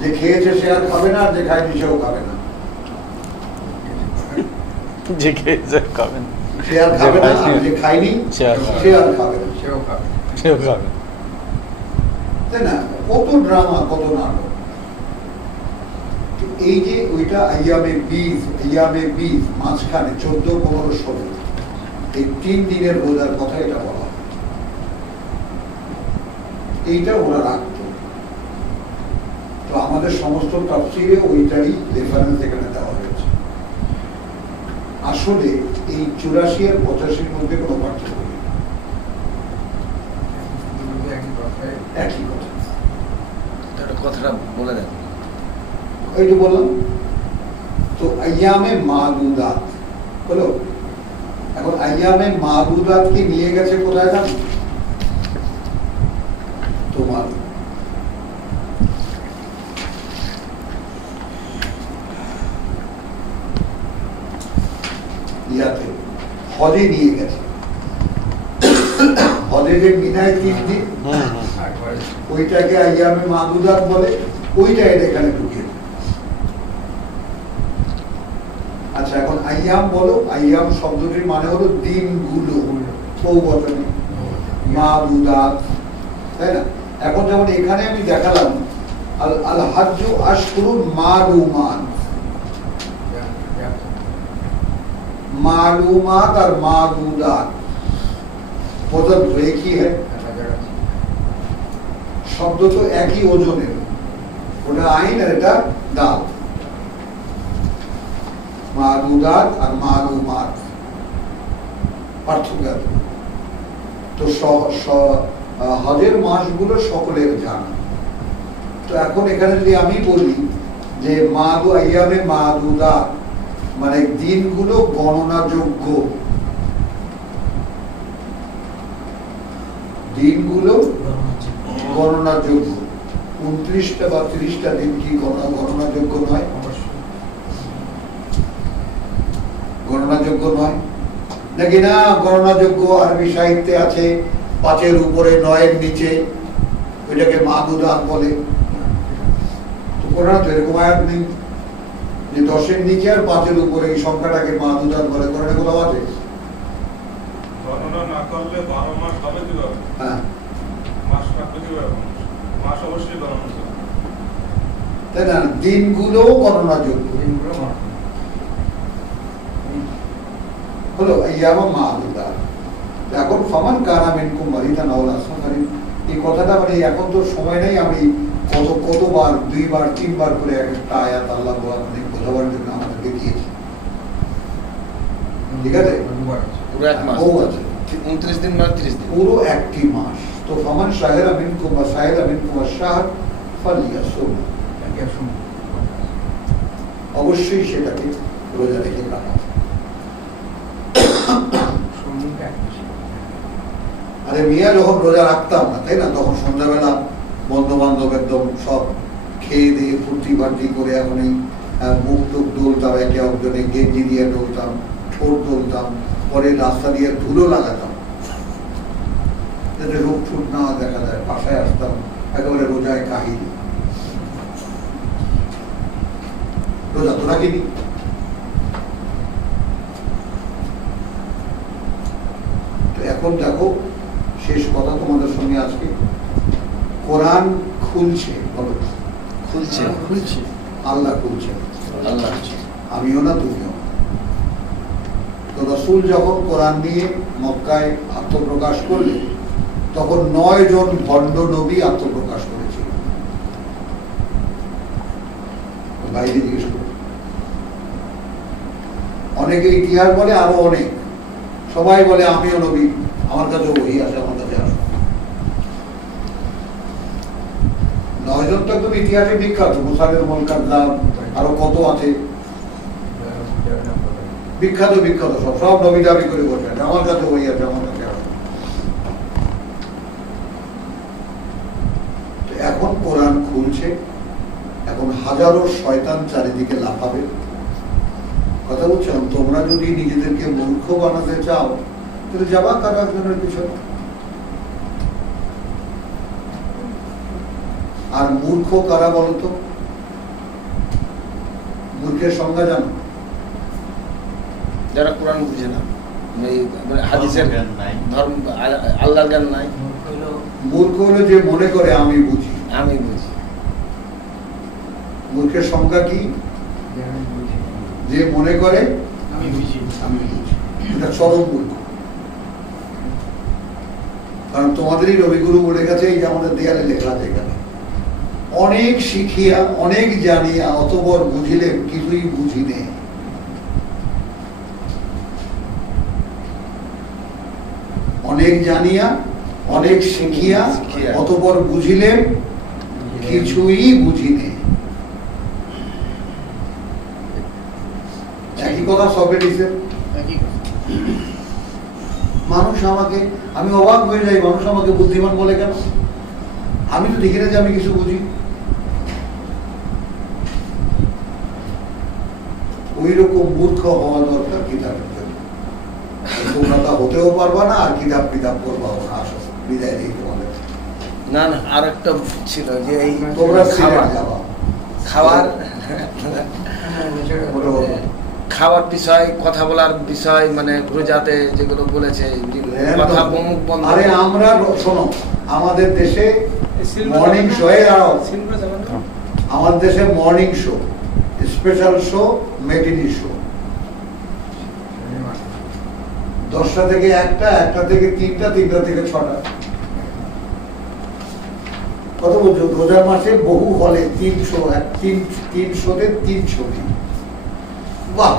যে খেয়েছে সে আর খাবে না, আর যে খায়নি সেও খাবে না। যে খেয়েছে খাবে না, সে আর খাবে না, আর যে খায়নি সে আর খাবে না, সেও খাবে। তাই না? কত ড্রামা, কত নাটক। এই যে ওইটা আইয়ামে বীজ মাঝখানে 14, 15, 16 এই 3 দিনের রোজার কথা এটা বলা হয়। এইটা ওরা রাখত। তো আমাদের সমস্ত তাফসীরে ওইটারই রেফারেন্স এখানে দেওয়া হয়েছে। আসলে এই 84 আর 85 মধ্যে কোনো পার্থক্য নেই, একই কথা। কথাটা বলে দেন। ওই যে বললাম তো আইয়ামে মাদুদাত হলো। এখন আইয়ামে মাদুদাত কি নিয়ে গেছে কোথায় জানো? তোমার ইয়াতে হজে নিয়ে গেছে। হজে যে মিনায় 3 দিন, ওইটাকে আইয়ামে মাদুদাত বলে, ওইটা এখানে ঢুকে। আচ্ছা, এখন আইয়াম বলো। আইয়াম শব্দটির মানে হলো দিনগুলো, বহুবচনে মাদুদাত, তাই না? এখন যেমন এখানে আমি দেখালাম আল হাজ্জু আশহুরুন মালুমাত, মালুমাত আর মাদুদাত পদার্থ একই হয়, শব্দ তো একই ওজনের। ওটা আইন আর এটা দাল। মাদুদাত আর মালুমাত পার্থক্য। তো হজের মাসগুলো সকলের জানা। তো এখন এখানে যদি আমি বলি যে আইয়ামে মাদুদাত মানে দিনগুলো গণনাযোগ্য, দিনগুলো গণনাযোগ্য। 29টা বা 30টা দিন কি গণনাযোগ্য নয়? গণনাযোগ্য নয় নাকি? না, গণনাযোগ্য। আরবি সাহিত্যে আছে 5-এর উপরে 9-এর নিচে, ওইটাকে মাদুদাত বলে। তো কোরআনে তো এরকম আয়াত নেই যে 10-এর নিচে আর 5-এর উপরে এই সংখ্যাটাকে মাদুদাত বলে। কোরআনে কোথাও আছে? গণনা না করলে 12 মাস হবে কিভাবে? হ্যাঁ, মাস রাখবে কিভাবে? মাস অবশ্যই গণনা করবে, তাই না? দিনগুলো গণনাযোগ্য হলো আইয়ামে মাদুদাত। এখন ফামান কানা মিনকুম মারিদান আও আলা সাফারিন, এই কথাটা মানে এখন তো সময় নেই। আমি কতবার 2বার 3বার করে একটা আয়াত আল্লাহ বোঝাবার জন্য আমাদেরকে দিয়েছি। ঠিক আছে, পুরো এক মাস, 29 দিন বা 30 দিন, পুরো একটি মাস। তো ফামান শাহিরা মিনকুম ওয়া শাহিরা মিনকুম আশ-শাহর ফালিয়াসুম, অবশ্যই সেটাকে রোজা রেখে কাটাবে। আরে মিয়া, যখন রোজা রাখতাম না, তাই না, তখন সন্ধ্যাবেলা বন্ধু বান্ধব একদম সব খেয়ে দিয়ে ফুর্তি ফার্তি করে এখন এই মুখ টুক ডলতাম, একে অপরজনে গেঞ্জি দিয়ে ডলতাম, ঠোঁট ডলতাম, পরে রাস্তা দিয়ে ধুলো লাগাতাম যাতে রোগ ঠুট না দেখা যায়। বাসায় আসতাম একেবারে রোজায় কাহিনী। রোজা তো রাখিনি। তো এখন দেখো, শেষ কথা তোমাদের সঙ্গে আজকে, কোরআন খুলছে। বলো, খুলছে আল্লাহ খুলছে, আল্লাহ, আমিও না, তুমিও না। তো রাসূল যখন কোরআন নিয়ে মক্কায় আত্মপ্রকাশ করলেন, তখন 9 জন ভণ্ড নবী আত্মপ্রকাশ করেছিল। বাইরে জিজ্ঞেস করো, অনেকে ইতিহাস বলে, আরো অনেক, সবাই বলে আমিও নবী, আমার কাছে ওই আছে, আমার কাছে আসো। 9 জন তো একদম ইতিহাসে বিখ্যাত, মুসাইলিমাতুল কাযযাব, আরো কত আছে বিখ্যাত বিখ্যাত, সব নবী দাবি করে বসেন আমার কাছে ওই আছে, আমার কাছে আসো। এখন কোরআন খুলছে, এখন হাজারো শয়তান চারিদিকে লাফাবে। কথা বলছিলাম, তোমরা যদি নিজেদেরকে মূর্খ বানাতে চাও তাহলে যাবা কারো একজনের পিছনে। আর মূর্খ কারা বলতো? মূর্খের সংজ্ঞা জানো? যারা কোরআন বুঝে না, এই মানে হাদিসের ধর্ম, আল্লাহর জ্ঞান নাই। মূর্খ হলো যে মনে করে আমি বুঝি। আমি বুঝি। মূর্খের সংজ্ঞা কি? যে মনে করে আমি বুঝি। এটা চরম মূর্খ। কারণ তোমাদেরই রবিগুরু বলে গেছে, এই যে আমাদের দেয়ালে লেখা আছে এখানে, অনেক শিখিয়া অনেক জানিয়া অতবর বুঝিলে কিছুই বুঝি নে। অনেক জানিয়া অনেক শিখিয়া অতবর বুঝিলে কিছুই বুঝি নে। একই কথা সক্রেটিসের। মানুষ আমাকে, আমি অবাক হয়ে যাই, মানুষ আমাকে বুদ্ধিমান বলে কেন? আমি তো দেখি না যে আমি কিছু বুঝি। ওই রকম মূর্খ হওয়া দরকার কিতাবের জন্য। তোমরা তা হতেও পারবা না, আর কিতাব করবাও না। আসো, বিদায় দিই তোমাদের। না না, আর একটা ছিল যে এই তোমরা খাওয়ার বিষয়, কথা বলার বিষয়, মানে রোজাতে যেগুলো বলেছে কথা বন্ধ। আরে আমরা শোনো, আমাদের দেশে মর্নিং শো, আমাদের দেশে morning show, special show, matinee show, 10টা থেকে 1টা, 1টা থেকে 3টা, 3টা থেকে 6টা। কত বলছো? রোজার মাসে বহু হলে 300তে 3 ছবি। বাহ!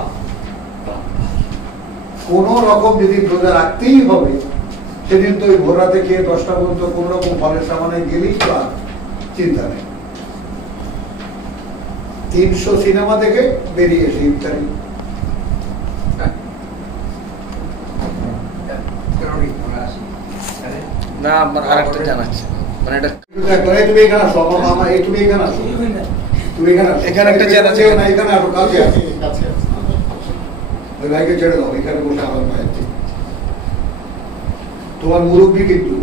কোন রকম যদি রোজা রাখতেই হবে, সেদিন তো ওই ভোর রাতে খেয়ে 10টা পর্যন্ত কোন রকম ফলের সামনে গেলেই তো আর চিন্তা নেই। 300 সিনেমা থেকে বেরিয়ে এসে ইফতারি। না, আমার আরেকটা জানাচ্ছি, মানে এটা তুমি এখানে আসো, আমার মামা, তুমি এখানে আসো, তুমি এখানে আসো। এখানে একটা চেয়ার আছে না, এখানে আসো, কাছে আছে। ওই ভাইকে ছেড়ে দাও, এখানে বসে আমার ভাই। তোমার মুরব্বী কিন্তু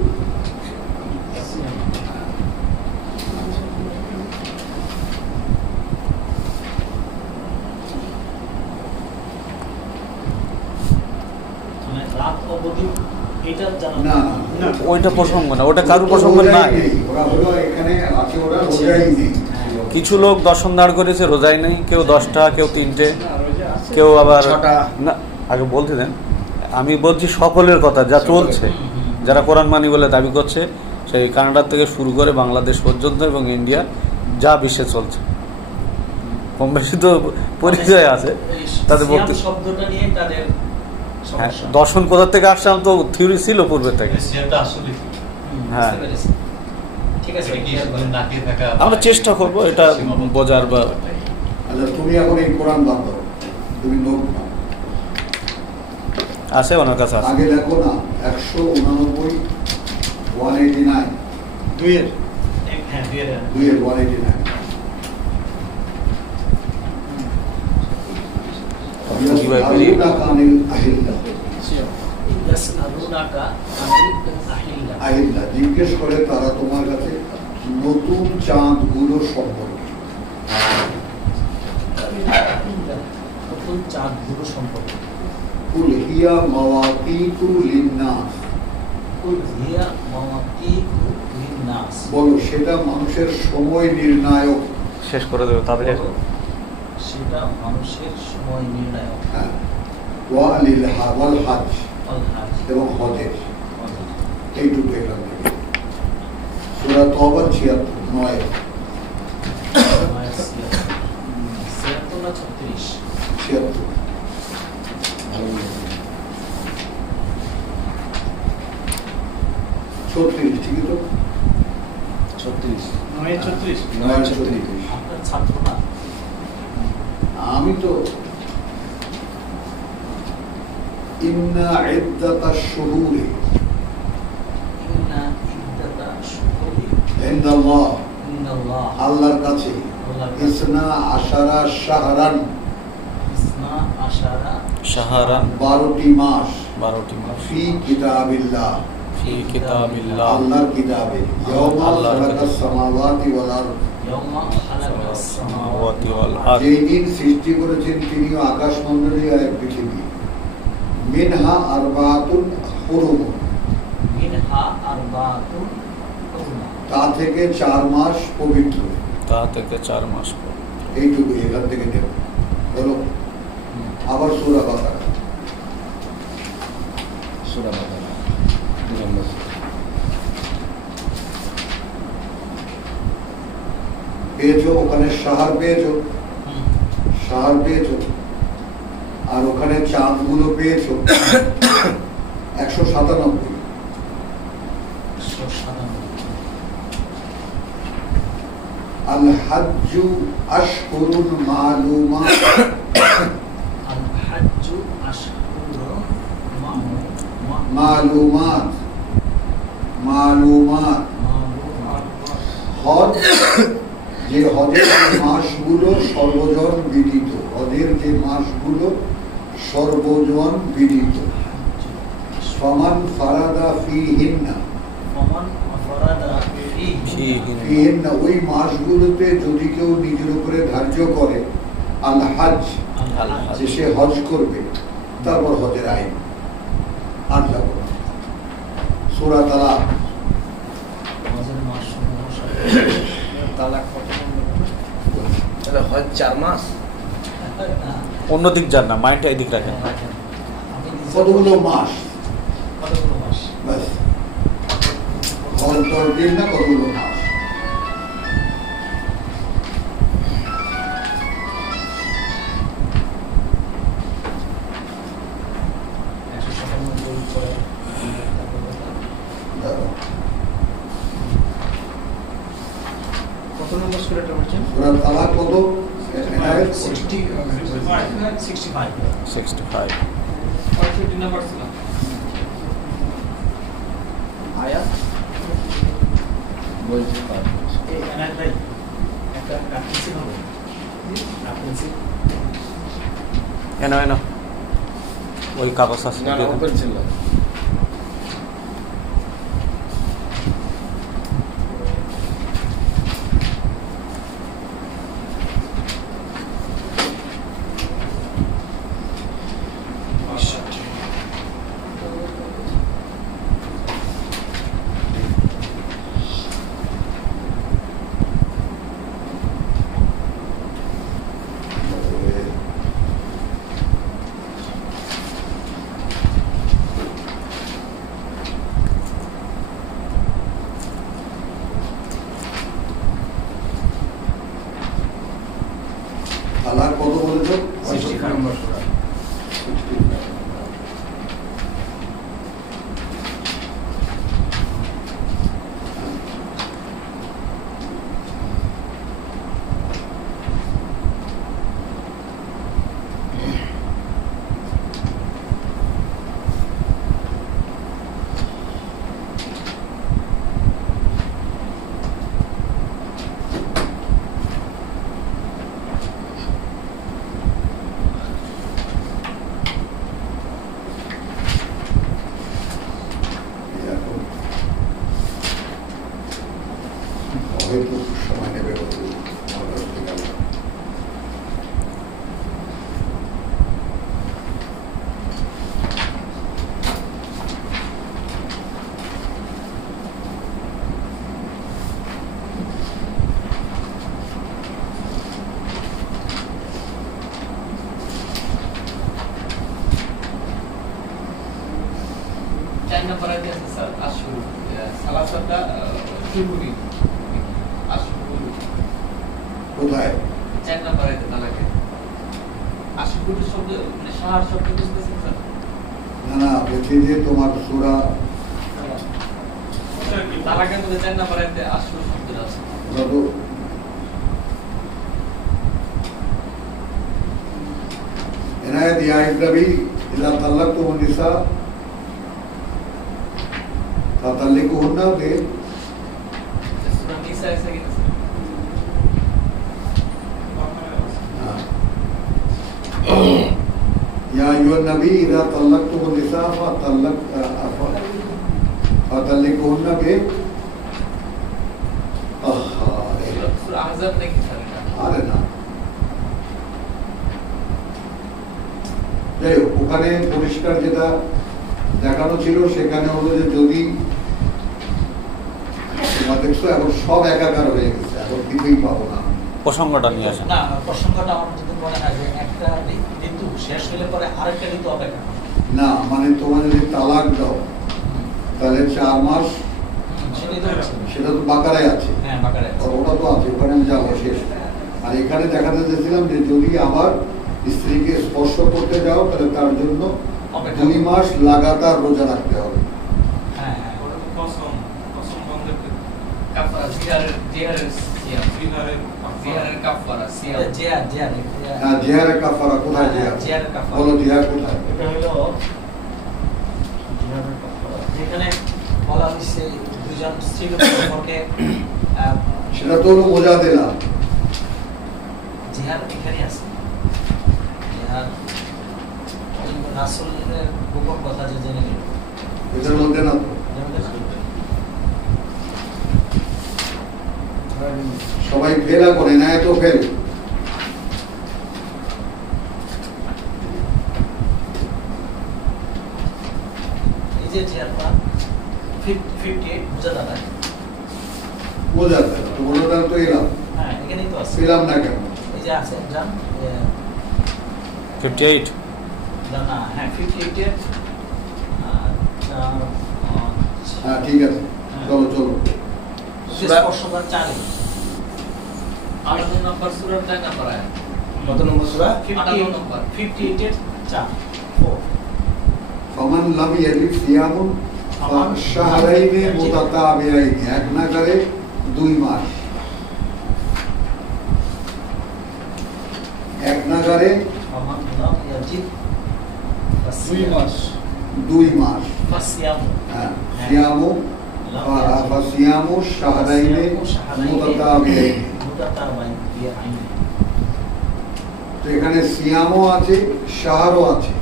ওইটা প্রসঙ্গ না, ওটা কারোর প্রসঙ্গ নাই। কিছু লোক দর্শন দাঁড় করেছে, রোজাই নেই, কেউ 10টা, কেউ 3টে, কেউ আবার না। আগে বলতে দেন, আমি বলছি সকলের কথা যা চলছে, যারা কোরআন মানি বলে দাবি করছে, সেই কানাডা থেকে শুরু করে বাংলাদেশ পর্যন্ত এবং ইন্ডিয়া, যা বিশ্বে চলছে, কম বেশি তো পরিচয় আছে তাদের বলতে। হ্যাঁ, দর্শন কোথা থেকে আসছে তো থিওরি ছিল পূর্বে থেকে। হ্যাঁ, আমরা চেষ্টা করবো এটা বোঝার। বা তুমি এখন এই কোরআন বাদ দাও, তুমি নোট নাও। আছে ওনার কাছে আছে। আগে দেখো না, 189, 189, দুইয়ের 189। জিজ্ঞেস করে তারা তোমার কাছে নতুন চাঁদ গুলো সম্পর্কে। কুল হিয়া মাওয়াকিতু লিন্নাস, বলো সেটা মানুষের সময় নির্ণায়ক। শেষ করে দেবে তাদের। সেটা মানুষের সময় নির্ণায়ক। হ্যাঁ, ওয়ালিল ওয়াল হজ, এবং হজের। এইটুকু এখান থেকে সূরা তওবা 96, 96। ঠিকই তো? 36। আপনার ছাত্র না? আমি তো ইন্না ইদ্দাতাশ শুহুরি ইনদাল্লাহ, আল্লাহর কাছে, ইসনা আশারা শাহরান, 12টি মাস, ফি কিতাবিল্লাহ, আল্লাহর কিতাবে। ইয়াওমা খালাকাস সামাওয়াতি ওয়াল আরদ, সামাওয়াতি ওয়াল আরদ যেই দিন সৃষ্টি করেছেন তিনি আকাশ মণ্ডলী আর পৃথিবী মিনহা আরবাতুন হুরুম মিনহা আরবাতুন হুরুম তা থেকে 4 মাস পবিত্র তা থেকে 4 মাস পর এইটুকু এখান থেকে নেব বলো আবার সূরা বাকারা সূরা বাকারা 2 নম্বর পেয়েছো ওখানে শাহর পেয়েছো শাহর পেয়েছো আর ওখানে চাঁদগুলো পেয়েছো 197 আল হাজ্জু আশহুরুন মালুমাত আল হাজ্জু আশহুরুন মালুমাত মালুমাত হজ যে হজের যে মাসগুলো সর্বজন বিদিত হজের যে মাসগুলো সর্বজন বিদিত সমান ফারাদা ফিহিন্না ফিহিন্না ওই মাসগুলোতে যদি কেউ নিজের উপরে ধার্য করে আল হজ যে সে হজ করবে তারপর হজের আইন আর যাব সূরা তালাক তালাক কত তাহলে হজ 4 মাস অন্যদিক যান না, মাইন্ডটা এদিক রাখেন। কতগুলো মাস কতগুলো মাস ব্যাস হজ 10 দিন না কতগুলো মাস কত নম্বর সূরাটা বলছেন সূরা তালাক কত 65 আয়াত বলতে পারবো এনো ওই কাগজ আছে না ওপেন ছিল তালাক কত বলেছো 65 নম্বর সূরা হয়তো সময় নেবে কোথায় 4 নম্বর আয়াতে তালাকে আশহুর শব্দ মানে শাহর শব্দ বুঝতেছেন স্যার না না বলছি যে তোমার সূরা তালাকের মধ্যে 4 নম্বর আয়াতে আশহুর শব্দটা আছে কত এনায়েত ইয়া ইবরাবি ইলা তাল্লাকুম নিসা ফাতাল্লিকুহুন্না বে সূরা নিসা এসে গেছে या अय्युहन नबी इज़ा तल्लक़्तुमुन निसा फतल्लिकुहुन्ना बे সূরা আহজাব নাকি স্যার এটা अरे ना ওখানে পরিষ্কার যেটা দেখানো ছিল সেখানে হলো যে যদি তোমরা দেখছো এখন সব একাকার হয়ে গেছে, এখন কিছুই পাবো না। প্রসঙ্গটা নিয়ে আসেন। না, প্রসঙ্গটা আমার যদি মনে হয় যে একটা ঋতু শেষ হলে পরে আরেকটা ঋতু অপেক্ষা করে। না মানে তোমরা যদি তালাক দাও তাহলে 4 মাস, সেটাই তো হচ্ছে। সেটা তো বাকারায় আছে। হ্যাঁ, বাকারে আছে। ওটা তো আছে, ওখানে আমি যাবো শেষ। আর এখানে দেখাতে চেয়েছিলাম যে যদি আবার স্ত্রীকে স্পর্শ করতে যাও তাহলে তার জন্য অপেক্ষা 2 মাস লাগাতার রোজা রাখতে হবে। হ্যাঁ, হ্যাঁ। ওটা তো কসম বন্ধের ক্ষেত্রে। কাফারা জিহারের সিয়াম জিহারের জিহারের কাফারা সিয়াম এটা জিয়ার হ্যাঁ, জিহারে কাফারা কোথায়? জিহার জিয়ারের কাফারা। বলো, জিহার কোথায়? এটা হলো জিহারের কাফারা। যেখানে বলা হয়েছে দুজন স্ত্রীর সম্পর্কে সেটা তো হলো মুজাদেলা। জিহার এখানে আছে। জিহার রাসূলের গোপন কথা যে জেনে নিল। এটার মধ্যে না তো সবাই ফেলা করে না, এত ফেল। এই যে জিহারটা 58 বুঝা দাদা। মুজাদেলা তো মুজাদেলা তো এলাম, হ্যাঁ, এখানেই তো আছে। পেলাম না কেন? এই যে আছে জান 58 না, হ্যাঁ 58 এর হ্যাঁ ঠিক আছে, চলো চলো। স্পর্শবার 4 8 নম্বর সূরার কয় নম্বর আয়াত? কত নম্বর সূরা? 58 নম্বর 58 এর 4 ফামান লাম ইয়াজিদ সিয়ামুন শাহরাইনে মুতাতাবিআইন, এক না করে 2 মাস, এক না করে আমার নাম ইয়াজিদ 2 মাস 2 মাস। ফাসিয়াম হ্যাঁ, সিয়ামু ফাসিয়ামু শাহরাইনে মুতাতাবিআইন। মুতাতাবিআইন। তো এখানে সিয়ামও আছে, শাহরও আছে।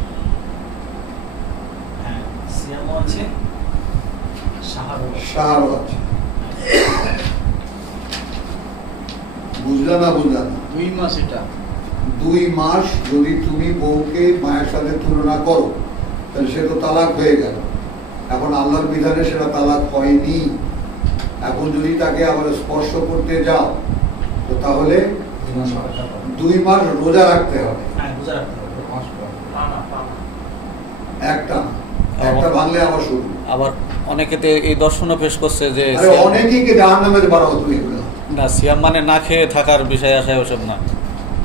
হ্যাঁ, সিয়াম আছে, শাহরও আছে। শাহরও আছে। বুঝলা না? বুঝলা না? 2 মাস এটা 2 মাস যদি তুমি বউকে মায়ের সাথে তুলনা করো তাহলে সে তো তালাক হয়ে গেল। এখন আল্লাহর বিধানে সেটা তালাক হয়নি। এখন যদি তাকে আবার স্পর্শ করতে যাও তো তাহলে 2 মাস রোজা রাখতে হবে। হ্যাঁ, বুঝা রাখতে হবে। পানা পানা একটা একটা ভাঙলে আবার শুরু। আবার অনেকেতে এই দর্শনও পেশ করছে যে আরে অনেকেই কে জাহান্নামে বাড়াবো তুমি এগুলো। না, সিয়াম মানে না খেয়ে থাকার বিষয় আসায় ওসব না,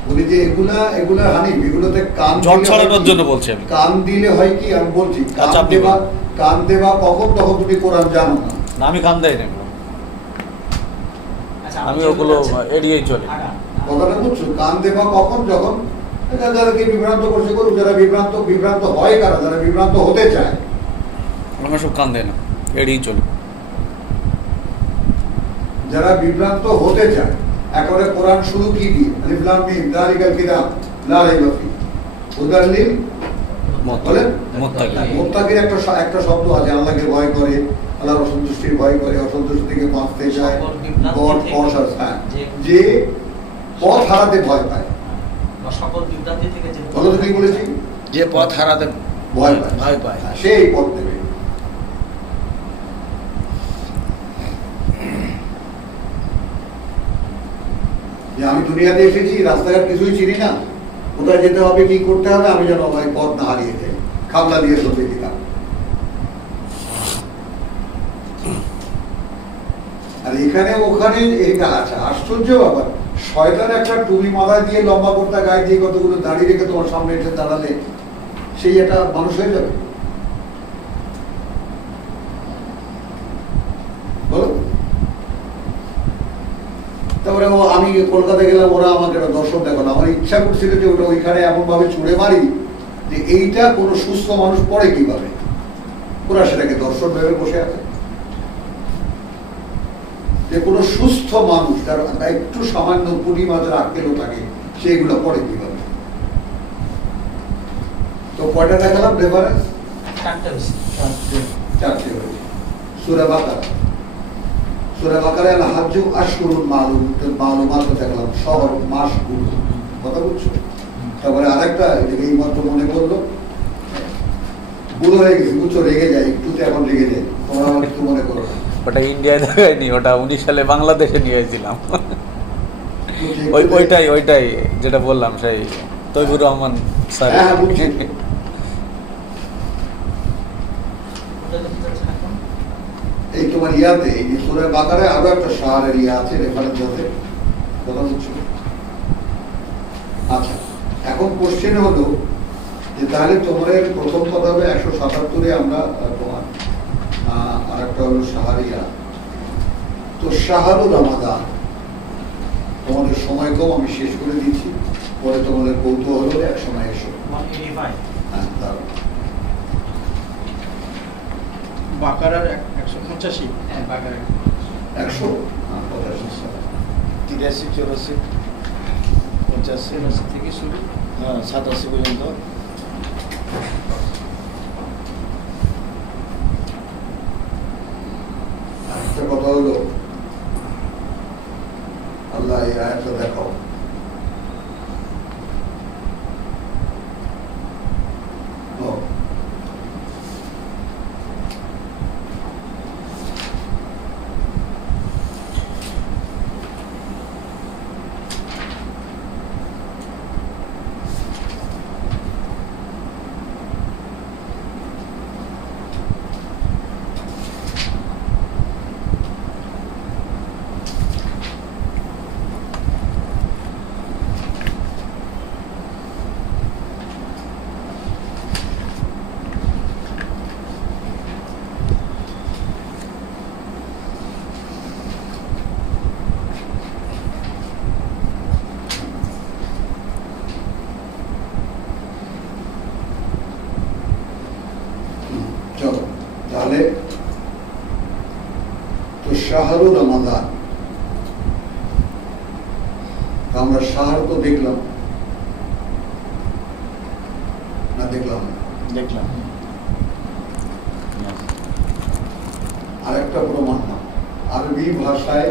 বলি যে এগুলা হানিফ, এগুলোতে কান জট দিলে ছড়ানোর হয় কি? জন্য বলছি আমি। কান দিলে হয় কি আমি বলছি, আচ্ছা, আপনি বলুন। কান দেবা কখন? তখন তুমি কোরআন জানো না। না, আমি কান দেয় না, আচ্ছা, আমি ওগুলো এড়িয়েই চলি। কথাটা বুঝছো? কান দেবা কখন? যখন যাদেরকে বিভ্রান্ত করছে করুক, যারা বিভ্রান্ত হয় কারা, যারা বিভ্রান্ত হতে চায়। আমি সব কান দেয় না, এড়িয়েই চলি। যারা বিভ্রান্ত হতে চায়, একেবারে কোরআন শুরু কি দিয়ে? আলিফ লাম মিম যালিকাল কিতাব লা রাইবা ফিহি হুদাল লিল বলেন মুত্তাকিন। একটা শব্দ আছে, আল্লাহকে ভয় করে, আল্লাহর অসন্তুষ্টির ভয় করে, অসন্তুষ্টি থেকে বাঁচতে চায়, যে পথ হারাতে ভয় পায়। সকল বিভ্রান্তি থেকে যে বলো তো কি বলেছি? যে পথ হারাতে ভয় পায়, ভয় পায়। সেই পথ দেবে। যে আমি দুনিয়াতে এসেছি, রাস্তাঘাট কিছুই চিনি না, কোথায় যেতে হবে, কি করতে হবে, আমি যেন ভাই পথ না হারিয়ে যাই, খামলা দিয়ে চলতে দিলাম। আর এখানে ওখানে এটা আছে আশ্চর্য ব্যাপার। শয়তান একটা টুপি মাথায় দিয়ে লম্বা করতে গায়ে দিয়ে কতগুলো দাঁড়িয়ে রেখে তোমার সামনে এসে দাঁড়ালে সেই একটা মানুষ হয়ে যাবে? বলো। তারপরে আমি কলকাতা গেলাম, ওরা আমাকে একটা দর্শন দেখালো। আমার ইচ্ছা করছিল যে ওটা ওইখানে এমন ভাবে ছুঁড়ে মারি যে এইটা কোনো সুস্থ মানুষ পড়ে কিভাবে। ওরা সেটাকে দর্শন ভেবে বসে আছে। যে কোনো সুস্থ মানুষ তার একটু সামান্য পুঁটি মাছের আক্কেলও থাকে, সেইগুলো পড়ে কিভাবে। তো কয়টা দেখালাম রেফারেন্স? 4টে হয়েছে। সূরা বাকারা, সূরা বাকারায় আল হাজ্জু আশহুরুন মালুমাত দেখলাম, শহর মাসগুলো, কথা বুঝছো? তারপরে আরেকটা এই মাত্র মনে করলো, বুড়ো হয়ে গেছি, বুঝছো, রেগে যায় একটুতে, এখন রেগে যায়, তোমরা আমার কিছু মনে করো না। ওটা ইন্ডিয়ায় দেখায়নি, ওটা 19 সালে বাংলাদেশে নিয়ে এসেছিলাম। ওইটাই যেটা বললাম, সেই তৈবুর রহমান স্যার। হ্যাঁ, বুঝছি। এই তোমার ইয়াতে, এই যে সূরা বাকারায় আরো একটা শাহরের ইয়া আছে, রেফারেন্স আছে, কথা বুঝছো? আচ্ছা, এখন কোশ্চেন হলো যে তাহলে তোমাদের প্রথম কথা হবে 177-এ আমরা তোমার আর একটা হলো শাহরিয়া। তো শাহরুর রমাদান, তোমাদের সময় কম, আমি শেষ করে দিচ্ছি, পরে তোমাদের কৌতূহল হলে এক সময় এসো। হ্যাঁ, দাঁড়াও। বাকারার 185 হ্যাঁ, বাগারে। 100, 85 83, 84, 85 থেকে শুরু। হ্যাঁ 87 পর্যন্ত। একটা কথা হলো, আল্লাহ এই আয়াতটা দেখাও। ও, চলো তাহলে, তো শাহরুর রমাদান, আমরা শাহর তো দেখলাম না, দেখলাম না? দেখলাম। আরেকটা প্রমাণ না, আরবি ভাষায়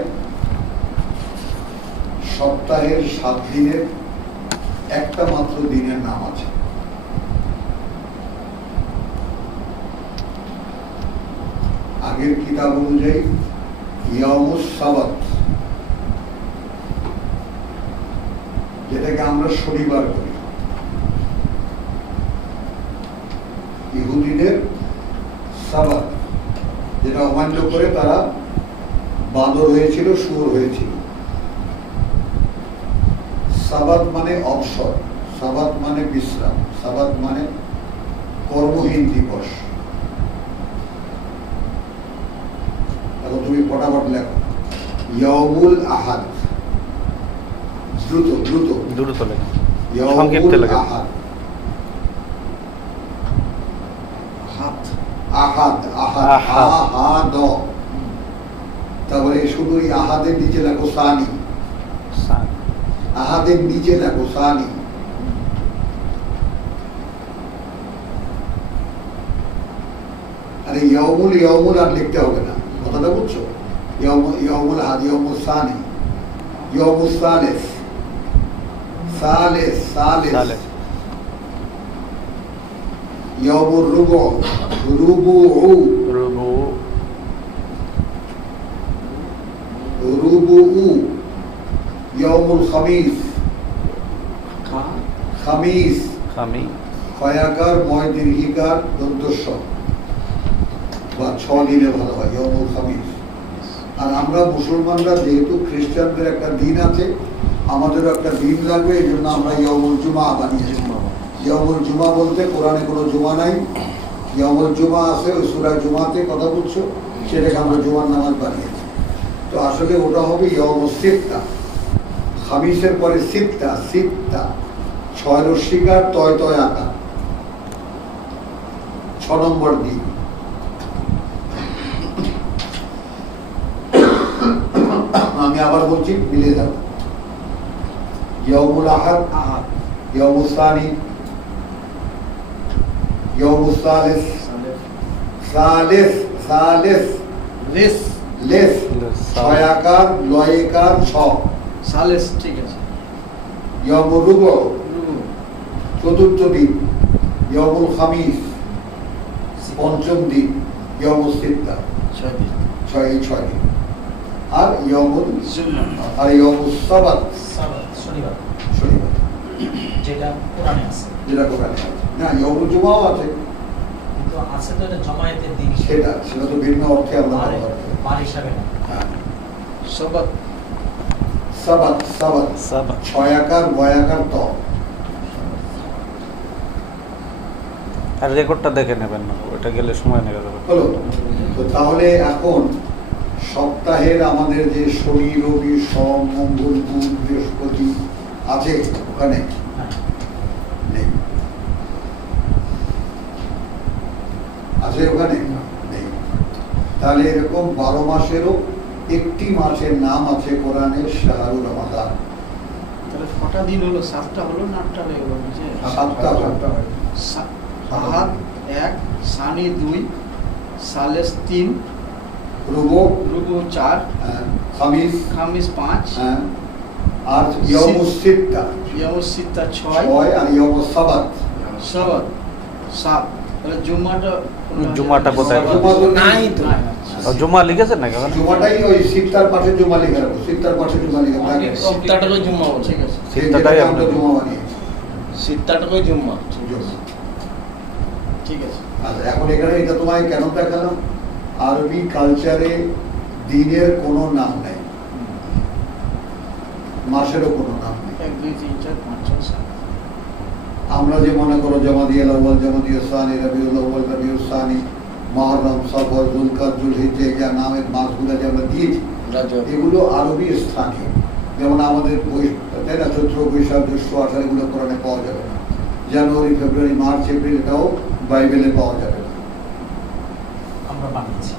সপ্তাহের 7 দিনের একটা মাত্র দিনের নাম আছে। আগের কিতাব অনুযায়ী ইয়াউমুস সাবাত, যেটাকে আমরা শনিবার করি, ইহুদিদের সাবাত, যেটা অমান্য করে তারা বাঁদর হয়েছিল, শুয়োর হয়েছিল। সাবাত মানে অবসর, সাবাত মানে বিশ্রাম, সাবাত মানে কর্মহীন দিবস। এখন তুমি ফটাফট লেখো, ইয়াউমুল আহাদ, দ্রুত দ্রুত, দ্রুত লেখা, ইয়াউমুল সংক্ষিপ্ত লেখা। আহাদ, হাত আহাদ, আহাদ, আহাদ। আহাদ। তারপরে শুধু এই আহাদের নিচে লেখো সানি, আহাদের নিচে লেখো সানি। আরে ইয়াউমুল ইয়াউমুল আর লিখতে হবে না, কথাটা বুঝছো? ইয়াউমুল আহাদ, ইয়াউমুল সানি, ইয়াউমুল সালেস, সালেস সালেস, ইয়াউমুল রুবু, রুবুউ, রুবুউ, ইয়াউমুল খামিস, খামিস, খয়াকার ময় দীর্ঘিকার দন্তস্ব, বা 6 দিনে ভালো হয়, ইয়াউমুল খামিস। আর আমরা মুসলমানরা যেহেতু খ্রিস্টানদের একটা দিন আছে, আমাদেরও একটা দিন লাগবে, এই জন্য আমরা ইয়াউমুল জুমা বানিয়েছি। ইয়াউমুল জুমা বলতে কোরআনে কোনো জুমা নাই, ইয়াউমুল জুমা আছে ওই সূরা জুমাতে, কথা বুঝছো, সেটাকে আমরা জুমার নামাজ বানিয়েছি। তো আসলে ওটা হবে ইয়াউমুস সিত্তা, খামিসের পরে সিত্তা, সিত্তা 6 রস্যিকার তয় তয় আঁকা, 6 নম্বর দিন। আমি আবার বলছি, মিলে যাবে, ইয়াউমুল আহাদ, ইয়াউমুস সানি, ইয়াউমুস সালিস, সালিস সালিস, লেস লেস, 6 আকার, লয়কার 6, সালেস, ঠিক আছে। ইয়াউমুল রুবু, চতুর্থ দিন, ইয়াউমুল খামিস, পঞ্চম দিন ইয়ামুস সিত্তা, 6 দিন। 6 দিন। আর ইয়ামুল জুম্মা। আর ইয়ামুস সাবাত, সাবাত, শনিবার, শনিবার, যেটা কোরআনে আছে। যেটা কোরআনে আছে। না, ইয়ামুল জুমাও আছে, কিন্তু আছে তো এটা জমায়েতের দিন সেটা তো ভিন্ন অর্থে আমরা বার ব্যবহার করি। বার হিসাবে না। হ্যাঁ, সাবাত। সাবাত, সাবাত, সাবাত। 6 আকার 9 আকার ত। আর রেকর্ডটা দেখে নেবেন না, ওইটা গেলে সময় নেবে যাবে। হলো তো। তাহলে এখন সপ্তাহের আমাদের যে শনি, রবি, সোম, মঙ্গল, বুধ, বৃহস্পতি আছে ওখানে হ্যাঁ। নেই, আছে ওখানে নেই। তাহলে এরকম 12 মাসেরও একটি মাসের নাম আছে কোরআনের শাহরুর রমাদান। তাহলে কটা দিন হলো? 7টা হলো না 8টা হয়ে গেল? যে 7টা আহাদ 1, সানি 2, সালেস 3, রুবো, রুবু 4, খামিস, খামিস 5, আর ইয়ামুস সিত্তা ইয়ামুস সিত্তা 6, 6, আর ইয়ামুস সাবাত সাবাত 7। তাহলে জুম্মাটা জুম্মাটা কোথায়? জুম্মা তো নাই তো। আর জুম্মা লিখেছেন নাকি ওখানে? জুমাটাই ওই সিত্তার পাশে জুমা লেখা রাখবো, সিত্তার পাশে জুমা লেখা থাকে। সপ্তাহটাকে জুম্মা বলে। ঠিক আছে, সিত্তাটাই আমরা আপনার জুমা বানিয়েছি। সিত্তাটাকে জুম্মা। জুমা। ঠিক আছে। আচ্ছা, এখন এখানে এটা তোমায় কেন দেখালাম? আরবি কালচারে দিনের কোনো নাম নেই, মাসেরও কোনো নাম নেই। 1, 2, 3, 4, 5, 6, 7। আমরা যে মনে করো জামাদিয়াল আউয়াল, জামাদিয়াল সানি, রবিউল আউয়াল, রবিউল সানি, মুহররম, সফর, যুলকাদ, যুলহিজ্জা, যা নামের মাসগুলো যে আমরা দিয়েছি, রাজব। এগুলো আরবি স্থানীয়। যেমন আমাদের তাই না, চৈত্র, বৈশাখ, জ্যৈষ্ঠ, আষাঢ় এগুলো কোরআনে পাওয়া যাবে না। জানুয়ারি, ফেব্রুয়ারি, মার্চ, এপ্রিল এটাও বাইবেলে পাওয়া যাবে না। আমরা বানিয়েছি।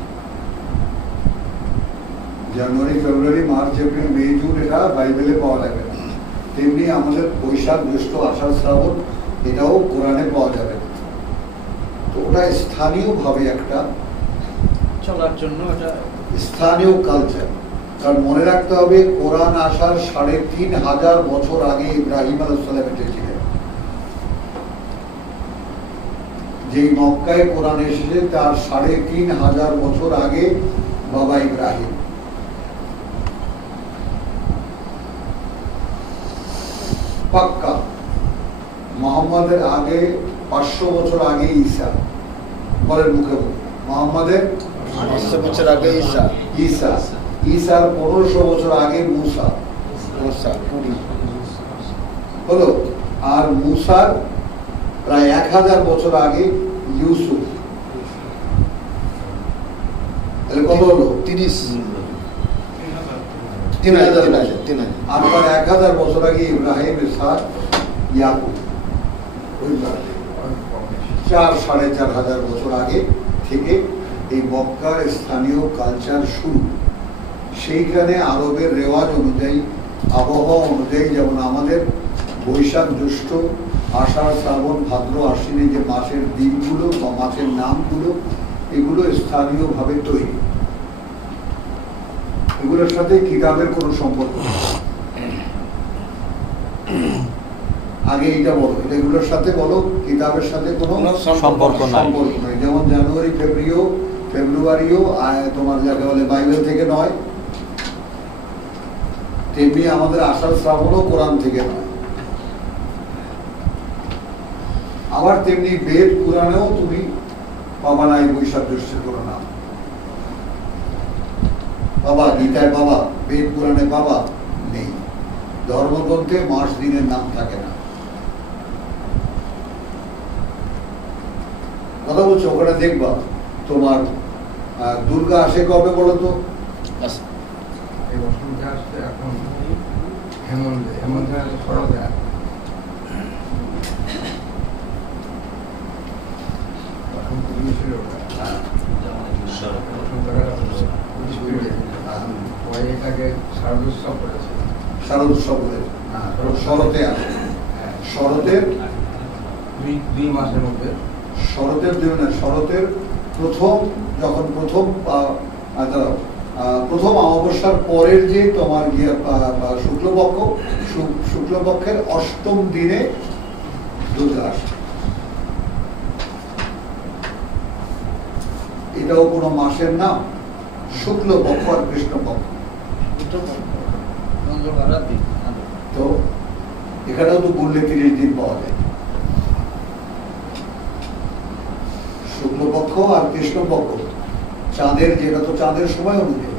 জানুয়ারি, ফেব্রুয়ারি, মার্চ, এপ্রিল, মে, জুন এটা বাইবেলে পাওয়া যাবে না। তেমনি আমাদের বৈশাখ, জ্যৈষ্ঠ, আষাঢ়, শ্রাবণ এটাও কোরআনে পাওয়া যাবে না। তো ওটা স্থানীয়ভাবে একটা চলার জন্য এটা স্থানীয় কালচার। কারণ মনে রাখতে হবে, কোরআন আসার 3500 বছর আগে ইব্রাহিম আলাইহিস সালাম এসেছিলেন। যেই মক্কায় কোরআন এসেছে তার 3500 বছর আগে বাবা ইব্রাহিম। পাক্কা। মোহাম্মদের আগে 500 বছর আগে ঈসা। বলেন মুখে বলে, মোহাম্মদের 500 বছর আগে ঈসা। ঈসা। ঈসার 1500 বছর আগে মুসা। মুসা 20। হলো। আর মুসার প্রায় 1000 বছর আগে ইউসুফ। তাহলে কত হলো? 30। 3000 3000। আর প্রায় 1000 বছর আগে ইব্রাহিম, ইসহাক, ইয়াকুব। ওই 4,500 বছর আগে থেকে এই মক্কার স্থানীয় কালচার শুরু। সেইখানে আরবের রেওয়াজ অনুযায়ী, আবহাওয়া অনুযায়ী, যেমন আমাদের বৈশাখ, জ্যৈষ্ঠ, আষাঢ়, শ্রাবণ, ভাদ্র, আশ্বিনে যে মাসের দিনগুলো বা মাসের নামগুলো, এগুলো স্থানীয়ভাবে তৈরি। এগুলোর সাথে কিতাবের কোনো সম্পর্ক নেই। আগে এইটা বলো, এগুলোর সাথে বলো, কিতাবের সাথে কোনো সম্পর্ক নাই। সম্পর্ক নেই। যেমন জানুয়ারি, ফেব্রুয়ারিও তোমার যাকে বলে বাইবেল থেকে নয়, তেমনি আমাদের আষাঢ়, শ্রাবণও কোরআন থেকে নয়। আবার তেমনি বেদ, পুরাণেও তুমি পাবা নাই বৈশাখ, জ্যৈষ্ঠের কোনো নাম। বাবা গীতায় বাবা, বেদ পুরাণে বাবা নেই। ধর্মগ্রন্থে মাস দিনের নাম থাকে না। কথা বলছো, ওখানে দেখবা তোমার দুর্গা আসে কবে বলো তো? এই বসন্তে আসছে এখন হেমন্তে শরতে আসে। বসন্ত গ্রীষ্মের পরে এটাকে শারদোৎসব করেছে। শারদোৎসব বলে শরতে আসে। শরতের দুই মাসের মধ্যে শরতের দিন না, শরতের প্রথম যখন প্রথম অমাবস্যার পরের যে তোমার শুক্লপক্ষের 8ম দিনে দুর্গা আসে। এটাও কোনো মাসের নাম, শুক্লপক্ষ আর কৃষ্ণপক্ষ। মঙ্গলবার রাত দিন তো এখানেও তো বললে 30 দিন পাওয়া যায়। শুক্লপক্ষ আর কৃষ্ণপক্ষ চাঁদের, যেটা তো চাঁদের সময় অনুযায়ী।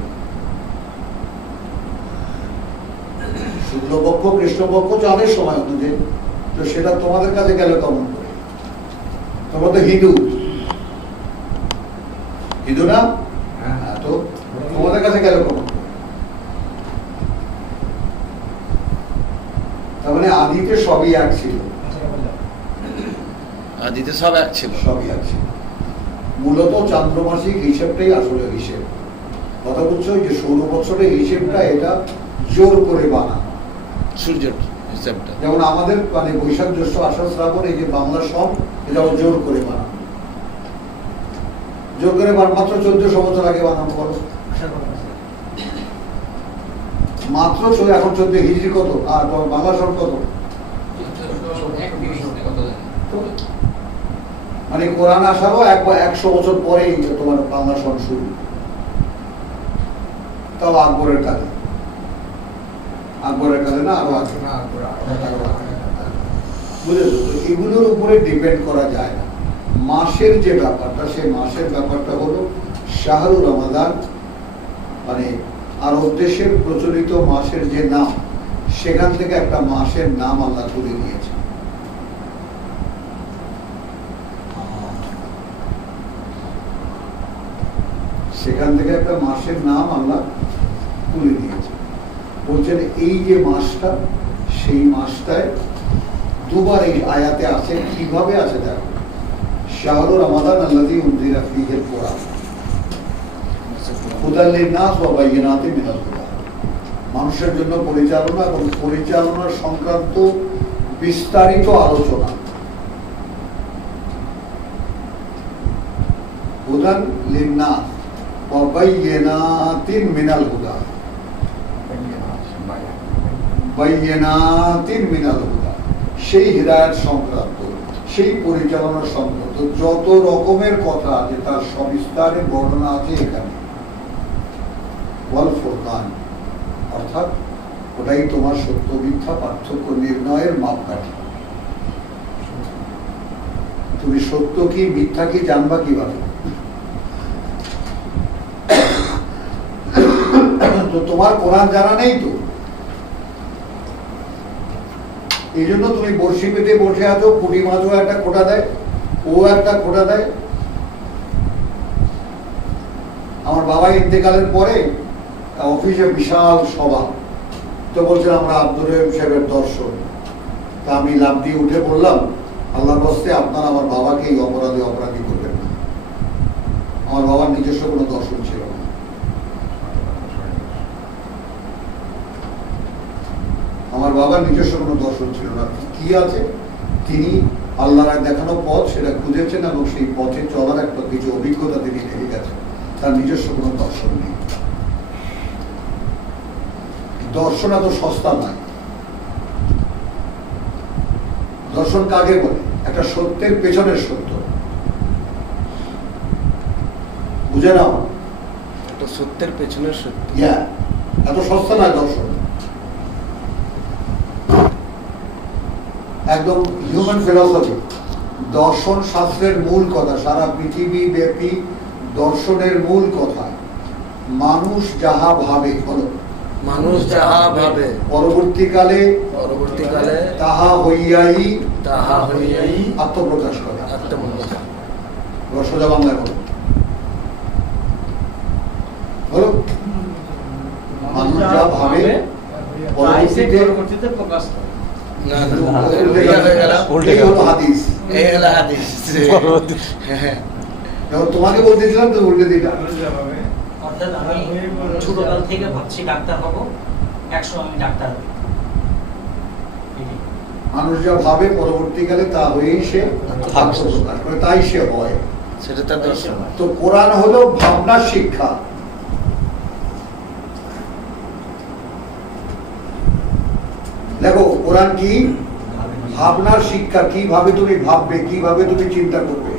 শুক্লপক্ষ কৃষ্ণপক্ষ চাঁদের সময় অনুযায়ী। তো সেটা তোমাদের কাছে গেল কেমন করে? তোমরা তো হিন্দু, হিন্দু না? হ্যাঁ, তো তোমাদের কাছে গেল কেমন করে? তার মানে আদিতে সবই এক ছিল, আদিতে সব এক ছিল, সবই এক ছিল। মূলত চান্দ্রমাসিক হিসেবটাই আসলে হিসেব। কথা বলছো যে 16 বছরের হিসেবটা এটা জোর করে বানানো। সূর্যের হিসাবটা যেমন আমাদের মানে বৈশাখ জ্যৈষ্ঠ আষাঢ় শ্রাবণ, এই যে বাংলা সব, এটাও জোর করে বানানো। জোর করে মাত্র 1400 বছর আগে বানানো বলো, মাত্র এখন 14 হিজরি কত আর তোমার বাংলা সব কত? তো মানে কোরআন আসারও 100 বছর পরেই তোমার বাংলা সন শুরু, তাও আকবরের কালে। আকবরের কালে না, আরো আগে, বুঝেছো? তো এগুলোর উপরে ডিপেন্ড করা যায় না। মাসের যে ব্যাপারটা, সেই মাসের ব্যাপারটা হলো শাহরুর রমাদান, মানে আরব দেশের প্রচলিত মাসের যে নাম, সেখান থেকে একটা মাসের নাম আল্লাহ তুলে নিয়েছে। সেখান থেকে একটা মাসের নাম আল্লাহ তুলে নিয়েছে। বলছেন এই যে মাসটা, সেই মাসটায় দুবার এই আয়াতে আছে। কিভাবে আছে দেখো, শাহরুর রমাদান আল্লাযী উনজিলা ফীহিল কুরআন হুদাল লিন-নাস ওয়া বায়িনাতিন মিনাল হুদা, মানুষের জন্য পরিচালনা এবং পরিচালনা সংক্রান্ত বিস্তারিত আলোচনা। হুদাল লিন-নাস ওয়া বায়িনাতিন মিনাল হুদা, বায়িনাতিন মিনাল হুদা, সেই হিদায়াত সংক্রান্ত, সেই পরিচালনা সংক্রান্ত যত রকমের কথা আছে তার সবিস্তারে বর্ণনা আছে এখানে। ওয়াল ফুরকান, অর্থাৎ ওটাই তোমার সত্য মিথ্যা পার্থক্য নির্ণয়ের মাপকাঠি। তুমি সত্য কি মিথ্যা কি জানবা কিভাবে? তো তোমার কোরআন জানা নেই, তো এই জন্য তুমি বড়শি পেতে বসে আছো, পুঁটি মাছও একটা খোঁটা দেয়, ও একটা খোঁটা দেয়। আমার বাবা ইন্তেকালের পরে অফিসে বিশাল সভা, তো বলছে আমরা আব্দুর রহিম সাহেবের দর্শন। তা আমি লাফ দিয়ে উঠে বললাম, আল্লাহর হস্তে আপনার আমার বাবাকে এই অপরাধী করবেন না। আমার বাবার নিজস্ব কোনো দর্শন ছিল না। আমার বাবার নিজস্ব কোনো দর্শন ছিল না। কি আছে, তিনি আল্লাহর দেখানো পথ সেটা খুঁজেছেন এবং সেই পথে চলার একটা কিছু অভিজ্ঞতা তিনি রেখে গেছেন, তার নিজস্ব কোনো দর্শন নেই। দর্শন এত সস্তা নয়। দর্শন কাকে বলে? একটা সত্যের পেছনের সত্য, বুঝে নাও, একটা সত্যের পেছনের সত্য। এত সস্তা নয় দর্শন। একদম হিউম্যান ফিলসফি, দর্শন শাস্ত্রের মূল কথা, সারা পৃথিবী ব্যাপী দর্শনের মূল কথা মানুষ যাহা ভাবে, বলো, মানুষ যাহা ভাবে পরবর্তীকালে তাহা হইয়াই আত্মপ্রকাশ করে। সোজা বাংলায় বলো, বলো, মানুষ যা ভাবে পরবর্তীতে প্রকাশ করে। তোমাকে বলতেছিলাম তো উল্টে দিটা। অর্থাৎ আমি ছোটকাল থেকে ভাবছি ডাক্তার হবো, একসময় আমি ডাক্তার হব। মানুষ যা ভাবে পরবর্তীকালে তা হয়েই সে আত্মপ্রকাশ করে, তাই সে হয়, সেটা তার দর্শন। তো কোরআন হলো ভাবনার শিক্ষা। দেখো কোরআন কি? ভাবনার শিক্ষা। কিভাবে তুমি ভাববে, কিভাবে তুমি চিন্তা করবে।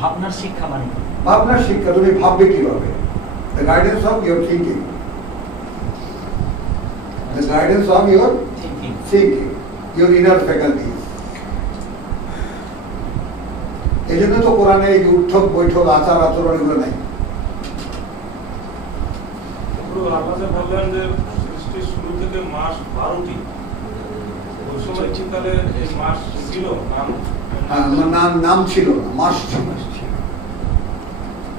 ভাবনার শিক্ষা মানে কি? ভাবনার শিক্ষা, তুমি ভাববে কিভাবে, the guidance of your thinking, the guidance of your thinking, your inner faculties. এই জন্য তো কোরআনে এই যে উঠক বৈঠক আচার আচরণ এগুলো নাই। আল্লাহ যে বললেন যে সৃষ্টির শুরু থেকে মাস 12টি, ওই সময় কি তাহলে এই মাস ছিল নাম ছিল না, মাস ছিল,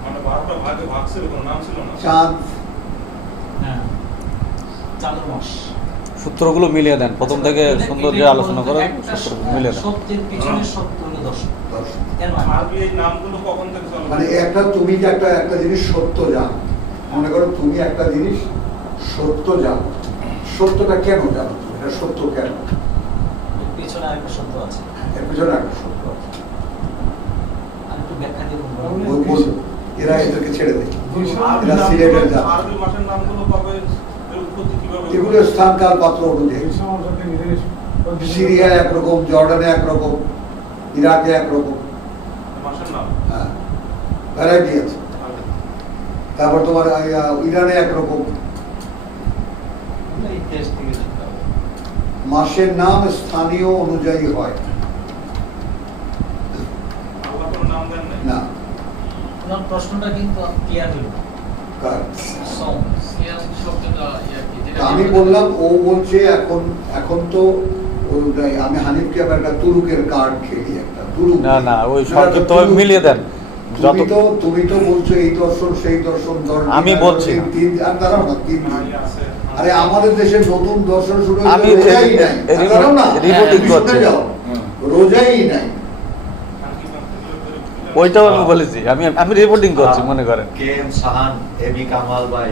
মানে 12টা ভাগে ভাগ ছিল, কোনো নাম ছিল না। চাঁদ, হ্যাঁ, চাঁদের মাস। সূত্রগুলো মিলিয়ে দেন, প্রথম থেকে সুন্দর যে আলোচনা করে মিলিয়ে দেন। সত্যের পিছনে সত্য হলো দর্শন। এর আরবি এই নামগুলো কখন থেকে চালু মানে একটা তুমি যে একটা জিনিস সত্য জানো, মনে করো তুমি একটা জিনিস সত্য জানো, সত্যটা কেন জানো, এটা সত্য কেন, এর পিছনে আরেকটা সত্য আছে। এর পিছনে একটা সত্য আছে। আর একটু ব্যাখ্যা দিয়ে বলবো, এরা এদেরকে ছেড়ে দেয়, এরা সিলেটের যা আরবি মাসের নামগুলো কবে, এর উৎপত্তি কিভাবে? এগুলো স্থানকাল পাত্র অনুযায়ী, সিরিয়া একরকম, জর্ডানে একরকম, ইরাকে একরকম, মাসের নাম হ্যাঁ ভ্যারাইটি আছে। তারপর তোমার ইরানে একরকম। ইতিহাস থেকে জানতে হবে। মাসের নাম স্থানীয় অনুযায়ী হয় আল্লাহ কোনো নাম দেন নাই? না। আপনার প্রশ্নটা কিন্তু ক্লিয়ার হলো না। কার? সম সিয়াম শব্দটা ইয়া কি, যেটা আমি বললাম, ও বলছে এখন তো ওটাই, আমি হানিফকে আবার একটা তুরুকের কার্ড খেলি, একটা তুরুক। না না, ওই সংক্ষিপ্ত মিলিয়ে দেন। তুমি তো বলছো এই দর্শন সেই দর্শন, আমি বলছি না। আর দাঁড়াও না, তিন নাই আছে। আরে আমাদের দেশে নতুন দর্শন শুরু হয়েছে, আমি রোজাই নাই। আর দাঁড়াও না, রিপোর্টিং তুমি শুনতে করছি। যাও, রোজাই নাই। ওইটাও আমি বলেছি, আমি রিপোর্টিং করছি, মনে করেন। কেএম সাহান, এবি কামাল ভাই,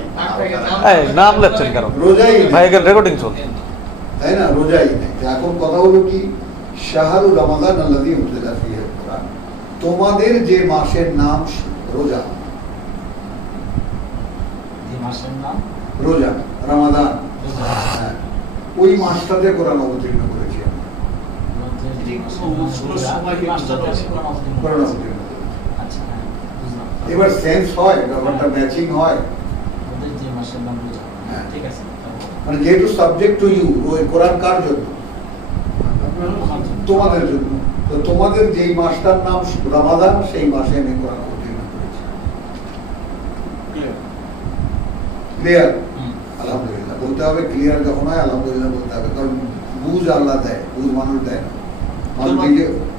এই নাম লেখছেন কেন রোজাই ভাই? নাই, এখানে রেকর্ডিং চলছে। তাই না, রোজাই নাই। এখন কথা হলো কি, শাহরুর রমাদান আল্লাযী উনজিলা ফীহিল কুরআন, তোমাদের যে মাসের নাম রোজা, যে মাসের নাম রোজা রমাদান, রোজা। হ্যাঁ, ওই মাসটাতে কোরআন অবতীর্ণ করেছি আমি, কোরআন অবতীর্ণ করেছি। আচ্ছা, হ্যাঁ, বুঝলাম। এবার সেন্স হয়, ব্যাপারটা ম্যাচিং হয়, ওদের যে মাসের নাম রোজা। হ্যাঁ। ঠিক আছে। মানে যেহেতু সাবজেক্ট টু ইউ, ওই কোরআন কার জন্য? তোমাদের জন্য। তো তোমাদের যেই মাসটার নাম রমাদান, সেই মাসে আমি কোরআন অবতীর্ণ করেছি। ক্লিয়ার? হুম। আলহামদুলিল্লাহ বলতে হবে, ক্লিয়ার যখন হয় আলহামদুলিল্লাহ বলতে হবে, কারণ বুঝ আল্লাহ দেয়, বুঝ মানুষ দেয় না।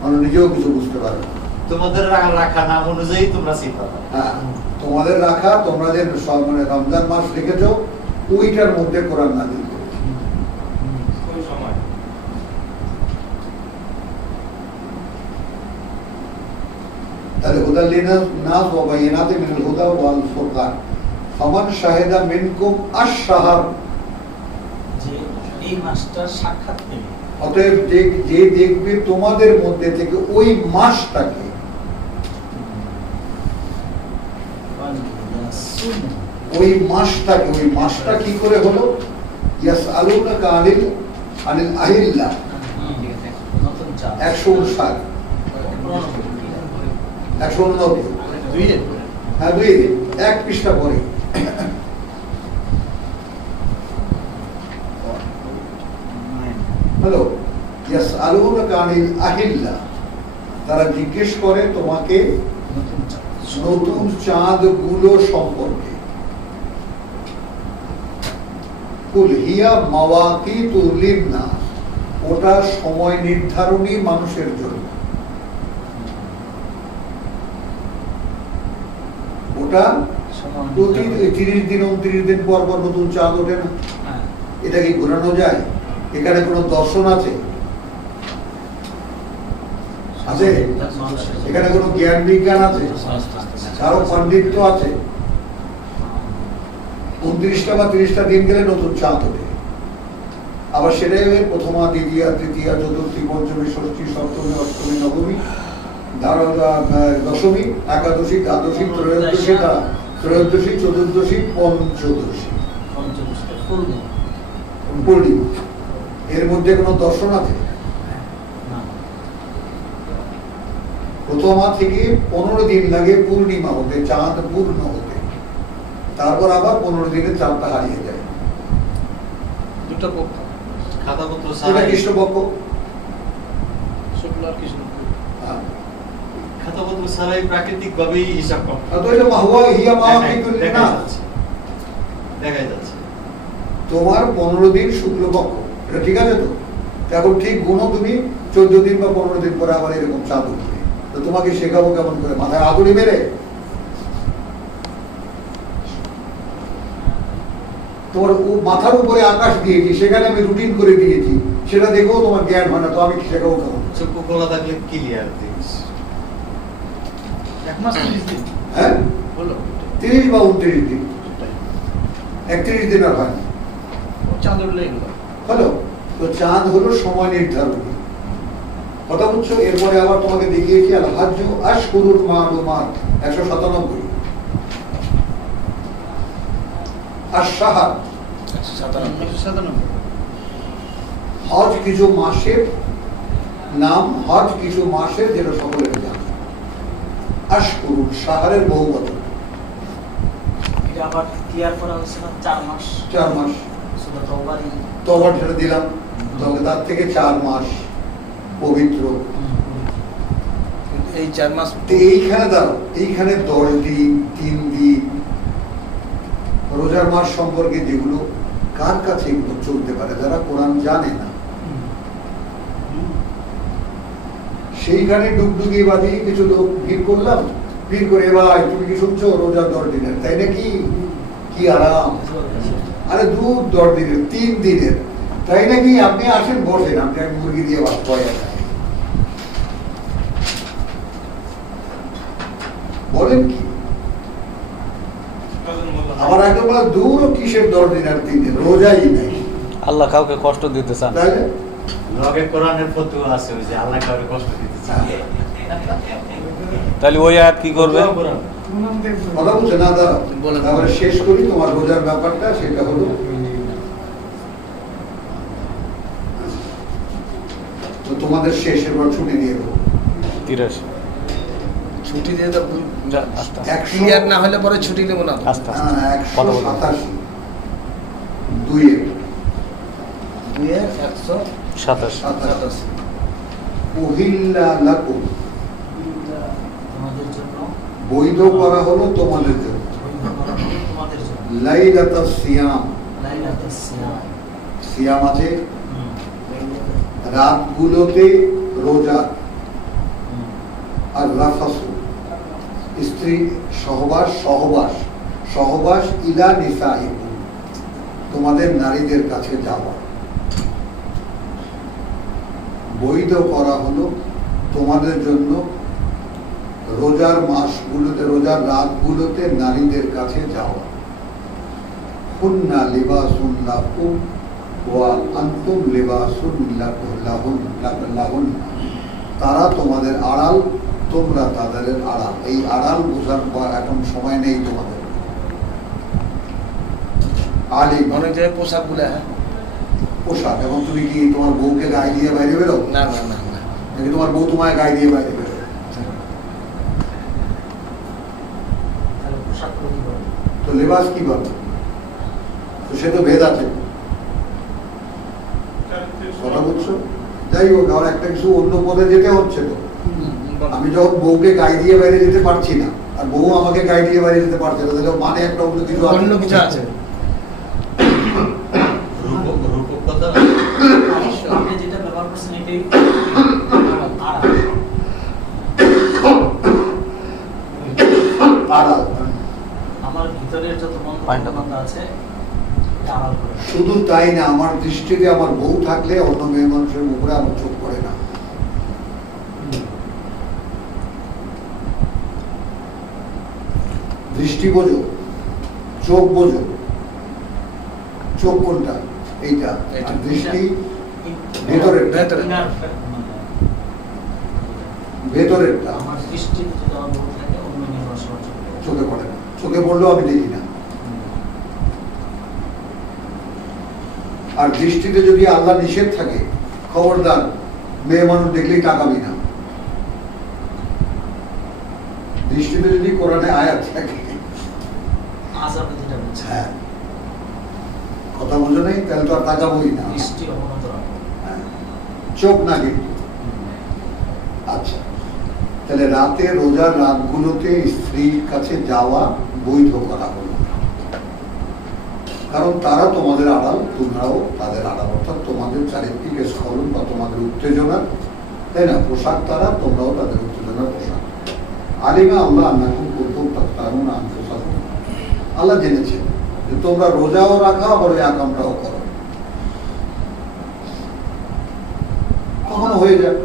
মানুষ নিজেও কিছু বুঝতে পারে না। তোমাদের রাখা নাম অনুযায়ী তোমরা চিন্তা করো। হ্যাঁ, তোমাদের রাখা, তোমরা যে সব মানে রমজান মাস লিখেছো, ওইটার মধ্যে কোরআন নাযিল করেছি। ওই সময় তাহলে হুদাল লিন্নাস ওয়া বায়িনাতিন মিনাল হুদা ওয়াল ফুরকান ফামান শাহিদা মিনকুম আশ-শাহর, যে এই মাসটা সাক্ষাৎ পেলে, অতএব যে দেখবে তোমাদের মধ্যে থেকে ওই মাসটাকে, ওই মাসটা কি করে হলো? ইয়াসআলুনাকা আনিল আহিল্লাহ, নতুন চাঁদ 159 189, হ্যাঁ 2 এক পৃষ্ঠা পরে। হ্যালো, ইয়াসআলুনাকা আনিল আহিল্লাহ, তারা জিজ্ঞেস করে তোমাকে নতুন চাঁদ গুলো সম্পর্কে। কুল হিয়া মাওয়াকিতু লিন্নাস, ওটা সময় নির্ধারণী মানুষের জন্য, ওটা প্রতি 30 দিন 29 দিন পর পর নতুন চাঁদ ওঠে না? হ্যাঁ। এটা কি ঘোরানো যায়? এখানে কোনো দর্শন আছে? আছে? এখানে কোনো জ্ঞান বিজ্ঞান আছে? কারো পাণ্ডিত্য আছে? 29টা বা 30টা দিন গেলে নতুন চাঁদ ওঠে। আবার সেটাই প্রথমা, দ্বিতীয়া, তৃতীয়া, চতুর্থী, পঞ্চমী, ষষ্ঠী, সপ্তমী, অষ্টমী, নবমী, দশমী, একাদশী, দ্বাদশী, ত্রয়োদশী, চতুর্দশী, পঞ্চদশী, পূর্ণিমা। এর মধ্যে কোনো দর্শন আছে? প্রথমা থেকে 15 দিন লাগে পূর্ণিমা হতে, চাঁদ পূর্ণ হতে, তারপর আবার 15 দিনে চাঁদটা হারিয়ে যায়। দুটো পক্ষ, খাতাপত্র এটা ছাড়াই কৃষ্ণপক্ষ। শুক্ল আর কৃষ্ণ। হ্যাঁ। খাতাপত্র ছাড়াই প্রাকৃতিক ভাবেই হিসাব করতে আর তো এটা মাহুয়া হিয়া মাওয়াকিতুন দেখা নাস। যাচ্ছে, দেখাই যাচ্ছে। তোমার 15 দিন শুক্লপক্ষ, এটা ঠিক আছে তো? এখন ঠিক গুণ তুমি 14 দিন বা 15 দিন পরে আবার এরকম চাঁদ উঠবে, তো তোমাকে শেখাবো কেমন করে? মাথায় আগুনি মেরে? তোমার মাথার উপরে আকাশ দিয়েছি, সেখানে আমি রুটিন করে দিয়েছি, সেটা দেখেও তোমার জ্ঞান হয় না, তো আমি শেখাবো কেমন? চক্ষু খোলা থাকলে ক্লিয়ার জিনিস। 1 মাস 30 দিন হ্যাঁ, হলো, 30 বা 29 দিন, 31 দিন আর হয় না। চাঁদ উঠলে এগুলো হলো তো চাঁদ হলো সময় নির্ধারণ, কথা বুঝছো? এরপরে আবার তোমাকে দেখিয়েছি আল হাজ্জু আশহুরুল মালুমাত 197, আশ-শাহর 197 হজ কিছু মাসের নাম, হজ কিছু মাসের যেটা সকলের জানা। আশহুরুল শাহরের বহুবচন, এটা আবার ক্লিয়ার করা হয়েছে না 4 মাস 4 মাস। সূরা তাওবারই তওবার যেটা দিলাম, তবে তার থেকে 4 মাস পবিত্র। এই 4 মাস তো এইখানে দাও, এইখানে 10 দিন, 3 দিন, রোজার মাস সম্পর্কে যেগুলো কার কাছে এগুলো চলতে পারে, যারা কোরআন জানে না, সেইখানে ডুগডুগি বাজিয়ে কিছু লোক ভিড় করলাম, ভিড় করে ভাই তুমি কি শুনছো রোজা 10 দিনের, তাই নাকি? কি আরাম! আরে 10 দিনের, 3 দিনের, তাই নাকি? আপনি আসেন, বসেন, আপনি মুরগি দিয়ে ভাত খাওয়াই বলেন কি? আমার একদম দূর কিসের 10 দিন আর 3 দিন, রোজাই নাই। আল্লাহ কাউকে কষ্ট দিতে চান না। তাহলে লগে কোরআনের ফতোয়া আছে ওই যে আল্লাহ কাউকে কষ্ট দিতে চায় না। তাহলে ওই আয়াত কি করবে? কোরআন। কথা বলছে না দাদা, বলেন। তারপরে শেষ করি তোমার রোজার ব্যাপারটা, সেটা হলো তো তোমাদের শেষ, এবার ছুটি দিয়ে দেবো। 83 ছুটি দিয়ে তো যা, আস্তে আস্তে, ক্লিয়ার না হলে পরে ছুটি নেব না। আস্তে আস্তে। হ্যাঁ, কথা বলো। 187 2-এর 27 187 উহিল্লা লাকুম, তোমাদের জন্য বৈধ করা হলো তোমাদের জন্য, বৈধ করা হলো তোমাদের জন্য লাইলাতাস সিয়াম, লাইলাতুস সিয়াম সিয়াম আছে রাতগুলোতে রোজা, আর রাফাসু স্ত্রী সহবাস, সহবাস ইলা নিসাইকুম, তোমাদের নারীদের কাছে যাওয়া। বৈধ করা হলো তোমাদের জন্য রোজার মাসগুলোতে, রোজার রাতগুলোতে নারীদের কাছে যাওয়া। হুন্না লিবাসুন লাকুম ওয়া আনতুম লিবাসুন লাহুন, তারা তোমাদের আড়াল, তোমরা তাদের আড়াল। এই আড়াল বোঝার এখন সময় নেই তোমাদের। আলিম অনেক জায়গায় পোশাক গুলো পোশাক, এবং তুমি কি তোমার বউকে গায়ে দিয়ে বাইরে বেরো? না না না না, নাকি তোমার বউ তোমায় গায়ে দিয়ে বাইরে বেরো? তাহলে পোশাক করে কি করবে? তো লেবাস কি বলো? তো সে তো ভেদ আছে, কথা বুঝছো? যাই হোক, আমার একটা কিছু অন্য পদে যেতে হচ্ছে তো। আমি যখন বউকে গায়ে দিয়ে বাইরে যেতে পারছি না, আর বউ আমাকে গায়ে দিয়ে বাইরে যেতে পারছে না, তাহলে মানে একটা অন্য কিছু আছে। অন্য কিছু আছে। রূপকতা আপনি যেটা ব্যবহার করছেন এটাই আড়াল। আমার ভিতরের যত মন্দ আছে এটা আড়াল করে। শুধু তাই না, আমার দৃষ্টিতে আমার বউ থাকলে অন্য মেয়ে মানুষের উপরে আমার চোখ পড়ে না। দৃষ্টি বোঝো, চোখ বোঝো। চোখ কোনটা? এইটা। আর দৃষ্টি ভেতরেরটা। ভেতরেরটা আমার দৃষ্টি যদি আমার বউ থাকে অন্য মেয়ে মানুষের চোখে পড়ে না। চোখে পড়লেও আমি দেখি না। আর দৃষ্টিতে যদি আল্লাহ নিষেধ থাকে, খবরদার মেয়ে মানুষ দেখলেই তাকাবি না। দৃষ্টিতে যদি কোরআনে আয়াত থাকে, আযাবে যেটা বলছে হ্যাঁ কথা বুঝো নাই, তাহলে তো আর তাকাবোই না। দৃষ্টি অবনত রাখো। হ্যাঁ, চোখ না কিন্তু। আচ্ছা, তাহলে রাতে রোজার রাতগুলোতে স্ত্রীর কাছে যাওয়া বৈধ করা হলো, কারণ তারা তোমাদের আড়াল, তোমরাও তাদের আড়াল, অর্থাৎ তোমাদের চারিদিকে স্খলন বা তোমাদের উত্তেজনা, তাই না, পোশাক তারা, তোমরাও তাদের উত্তেজনার পোশাক। আলিমা আল্লাহ আন্নাকুম কুনতুম তাখতানুনা আনফুসাকুম, আল্লাহ জেনেছেন যে তোমরা রোজাও রাখা আবার ওই আকামটাও করো, কখনো হয়ে যায়।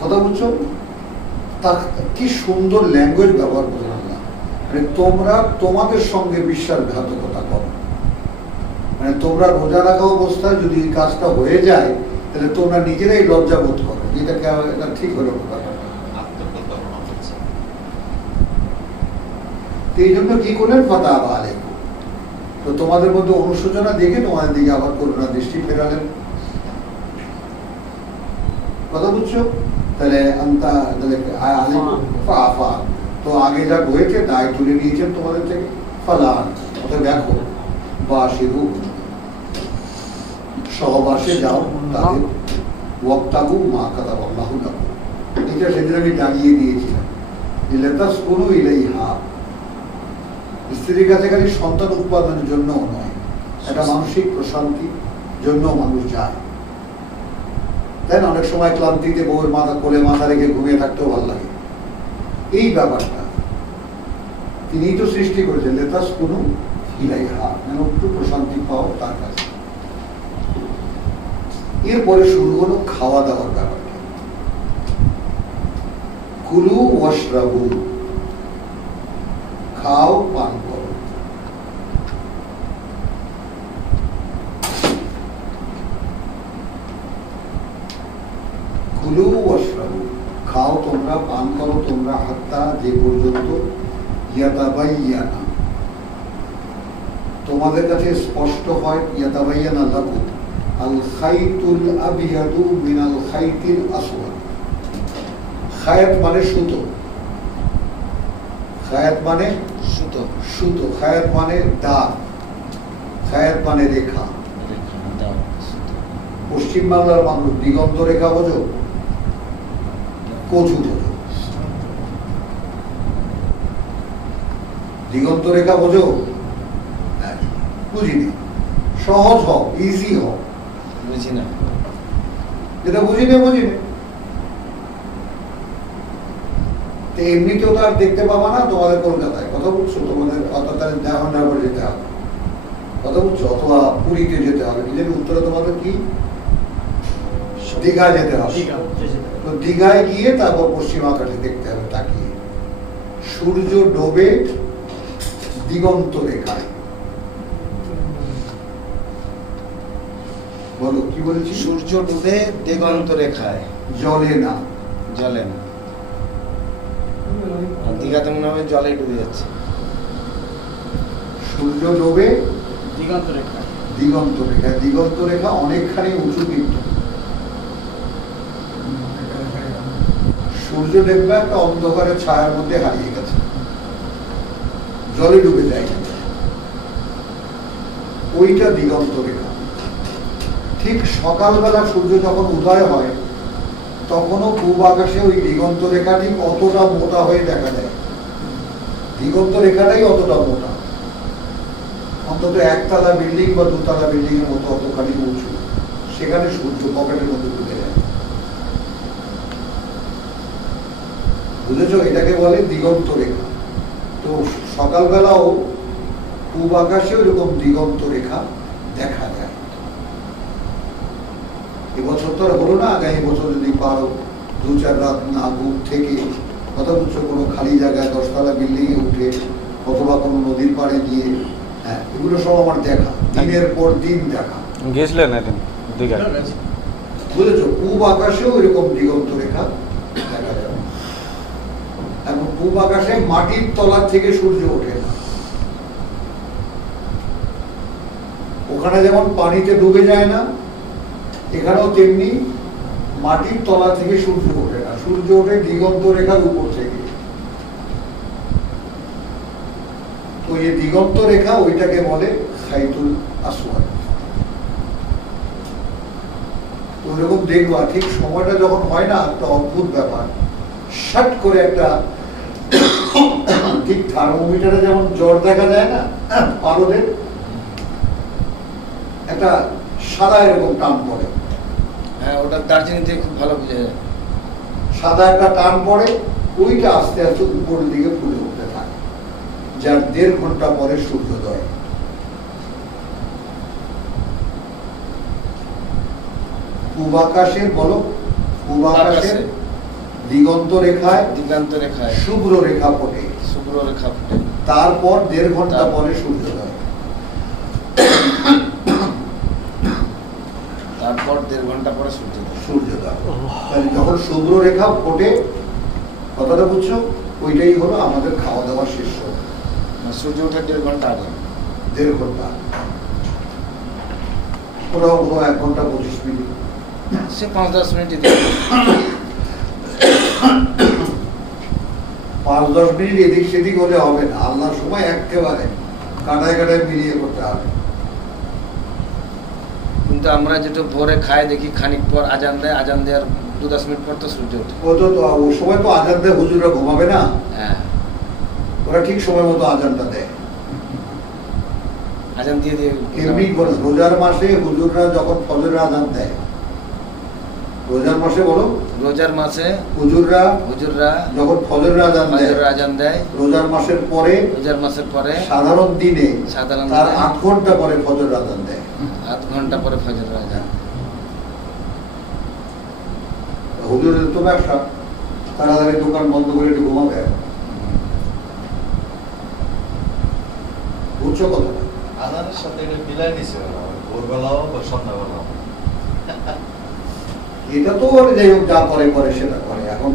কথা বুঝছো? তার কি সুন্দর ল্যাঙ্গুয়েজ ব্যবহার করলাম আল্লাহ, মানে তোমরা তোমাদের সঙ্গে বিশ্বাসঘাতকতা করো, মানে তোমরা রোজা রাখা অবস্থায় যদি এই কাজটা হয়ে যায় তাহলে তোমরা নিজেরাই লজ্জা বোধ করো, যেটাকে এটা ঠিক হলো ব্যাপারটা। এই জন্য কি করলেন, ফাতাবা আলাইকুম, তো তোমাদের মধ্যে অনুশোচনা দেখে তোমাদের দিকে আবার করুণা দৃষ্টি ফেরালেন। কথা বুঝছো? তাহলে তো আগে যা হয়েছে দায় তুলে নিয়েছেন তোমাদের থেকে, ফালান অতএব দেখো বা শিরু সহবাসে যাও তাদের, ওয়াক্তাবু মা কাতাব আল্লাহু লাকুম, এটা সেদিন আমি দাঁড়িয়ে দিয়েছিলাম, লিতাসকুনু ইলাইহা, স্ত্রীর কাছে খালি সন্তান উৎপাদনের জন্য নয়, এটা মানসিক প্রশান্তির জন্য মানুষ যায়, তাই না? অনেক সময় ক্লান্তিতে বউয়ের মাথা কোলে মাথা রেখে ঘুমিয়ে থাকতেও ভালো লাগে। এই ব্যাপারটা তিনিই তো সৃষ্টি করেছেন, লিতাসকুনু ইলাইহা, মানে একটু প্রশান্তি পাও তার কাছে। এরপরে শুরু হলো খাওয়া দাওয়ার ব্যাপারটা, কুলু ওয়াশরাবু, খাও পান করো। কুলু ওয়াশরাবু, খাও তোমরা, পান করো তোমরা, হাত্তা যে পর্যন্ত ইয়াতাবাইয়ানা, তোমাদের কাছে স্পষ্ট হয়, ইয়াতাবাইয়ানা লাকুম আল খাইতুল আবিয়াদু মিনাল খাইতিল আসওয়াদ। খায়াত মানে সুতো, খায়াত মানে সুতো, সুতো, খায়াত মানে দাগ, খায়াত মানে রেখা। পশ্চিম বাংলার মানুষ দিগন্ত রেখা বোঝো, কচু বোঝো, দিগন্ত রেখা বোঝো, বুঝিনি, সহজ হও, ইজি হও, বুঝি না, যেটা বুঝিনি বুঝিনি। এমনিতেও তো আর দেখতে পাবা না তোমাদের কলকাতায়, কথা বুঝছো, তোমাদের অর্থাৎ ডায়মন্ড হারবার যেতে হবে, কথা বুঝছো, অথবা পুরীতে যেতে হবে, নিজের উত্তরে তোমাদের কি দীঘা যেতে হবে, তো দীঘায় গিয়ে তারপর পশ্চিম আকাশে দেখতে হবে তাকিয়ে, সূর্য ডোবে দিগন্ত রেখায়। বলো কি বলেছি? সূর্য ডুবে দিগন্ত রেখায়, জলে না, জলে না, দীঘাতে মনে হয় জলে ডুবে যাচ্ছে। সূর্য ডোবে দিগন্ত রেখা, দিগন্ত রেখা, দিগন্ত রেখা অনেকখানি উঁচু, কিন্তু সূর্য দেখবে একটা অন্ধকারের ছায়ার মধ্যে হারিয়ে গেছে, জলে ডুবে যায়, ওইটা দিগন্ত রেখা। ঠিক সকালবেলা সূর্য যখন উদয় হয় তখনও পূব আকাশে ওই দিগন্ত রেখাটি অতটা মোটা হয়ে দেখা যায়, দিগন্ত রেখাটাই অতটা মোটা, অন্তত একতলা বিল্ডিং বা দুতলা বিল্ডিং এর মতো অতখানি উঁচু, সেখানে সূর্য পকেটের মধ্যে ঢুকে যায়। বুঝেছ? এটাকে বলে দিগন্ত রেখা। তো সকালবেলাও পূব আকাশে ওইরকম দিগন্ত রেখা দেখা যায়। এবছর তো আর হলো না, আগামী বছর যদি পারো 2-4 রাত না ঘুম থেকে, কথা বলছো, কোনো খালি জায়গায় 10তলা বিল্ডিং এ উঠে অথবা কোনো নদীর পাড়ে গিয়ে, হ্যাঁ, এগুলো সব আমার দেখা, দিনের পর দিন দেখা। গেছিলেন এদিন দীঘায়? বুঝেছো? পূব আকাশেও এরকম দিগন্ত রেখা দেখা যাবে। এখন পূব আকাশে মাটির তলার থেকে সূর্য ওঠে না, ওখানে যেমন পানিতে ডুবে যায় না, এখানেও তেমনি মাটির তলা থেকে সূর্য ওঠে না, সূর্য ওঠে দিগন্ত রেখার উপর থেকে। তো এই দিগন্ত রেখা ওইটাকে বলে খাইতুল আসওয়াদ। তো ওইরকম দেখবা ঠিক সময়টা যখন হয় না, একটা অদ্ভুত ব্যাপার, শাট করে একটা ঠিক থার্মোমিটারে যেমন জ্বর দেখা যায় না পারদের, একটা সাদা এরকম টান পড়ে। হ্যাঁ, ওটা দার্জিলিং থেকে খুব ভালো বুঝে যায়। সাদা একটা টান পড়ে, ওইটা আস্তে আস্তে উপরের দিকে ফুলে উঠতে থাকে, যার 1.5 ঘন্টা পরে সূর্যোদয়। পূব আকাশে বলো, পূব আকাশে দিগন্ত রেখায় শুভ্র রেখা ফোটে, তারপর 1.5 ঘন্টা পরে সূর্যোদয়। তারপর 1.5 ঘন্টা পরে সূর্যোদয়। তাহলে যখন শুভ্র রেখা ফোটে, কথাটা বুঝছো, ওইটাই হলো আমাদের খাওয়া দাওয়া শেষ সময়। সূর্য ওঠার 1.5 ঘন্টা আগে, 1.5 ঘন্টা, কোথাও 1 ঘন্টা 25 মিনিট, সে 5-10 মিনিট। 5-10 মিনিট এদিক সেদিক হলে হবে না, আল্লাহর সময় একেবারে কাটায় কাটায় মিলিয়ে করতে হবে। কিন্তু আমরা যেটা ভোরে খাই দেখি, খানিক পর আজান দেয়, আজান দেওয়ার 2-10 মিনিট পর তো সূর্য ওঠে। ওই সময় তো আজান দেয়, হুজুররা ঘুমাবে না, হ্যাঁ, ওরা ঠিক সময় মতো আজানটা দেয়। আজান দিয়ে এমনি করে রোজার মাসে হুজুররা যখন ফজরের আজান দেয়, রোজার মাসে বলো, রোজার মাসে হুজুররা যখন ফজরের আজান দেয়, রোজার মাসের পরে সাধারণ দিনে তার 8 ঘন্টা পরে ফজরের আজান দেয়। 8 ঘন্টা পরে ফজরের আজান। হুজুরের তো ব্যবসা, তাড়াতাড়ি দোকান বন্ধ করে একটু ঘুমাবে। বুঝছো কথাটা? আজানের সাথে মিলাই নিছে, ভোরবেলাও বা সন্ধ্যাবেলাও। এটা তো যাই হোক, যা করে করে সেটা করে। এখন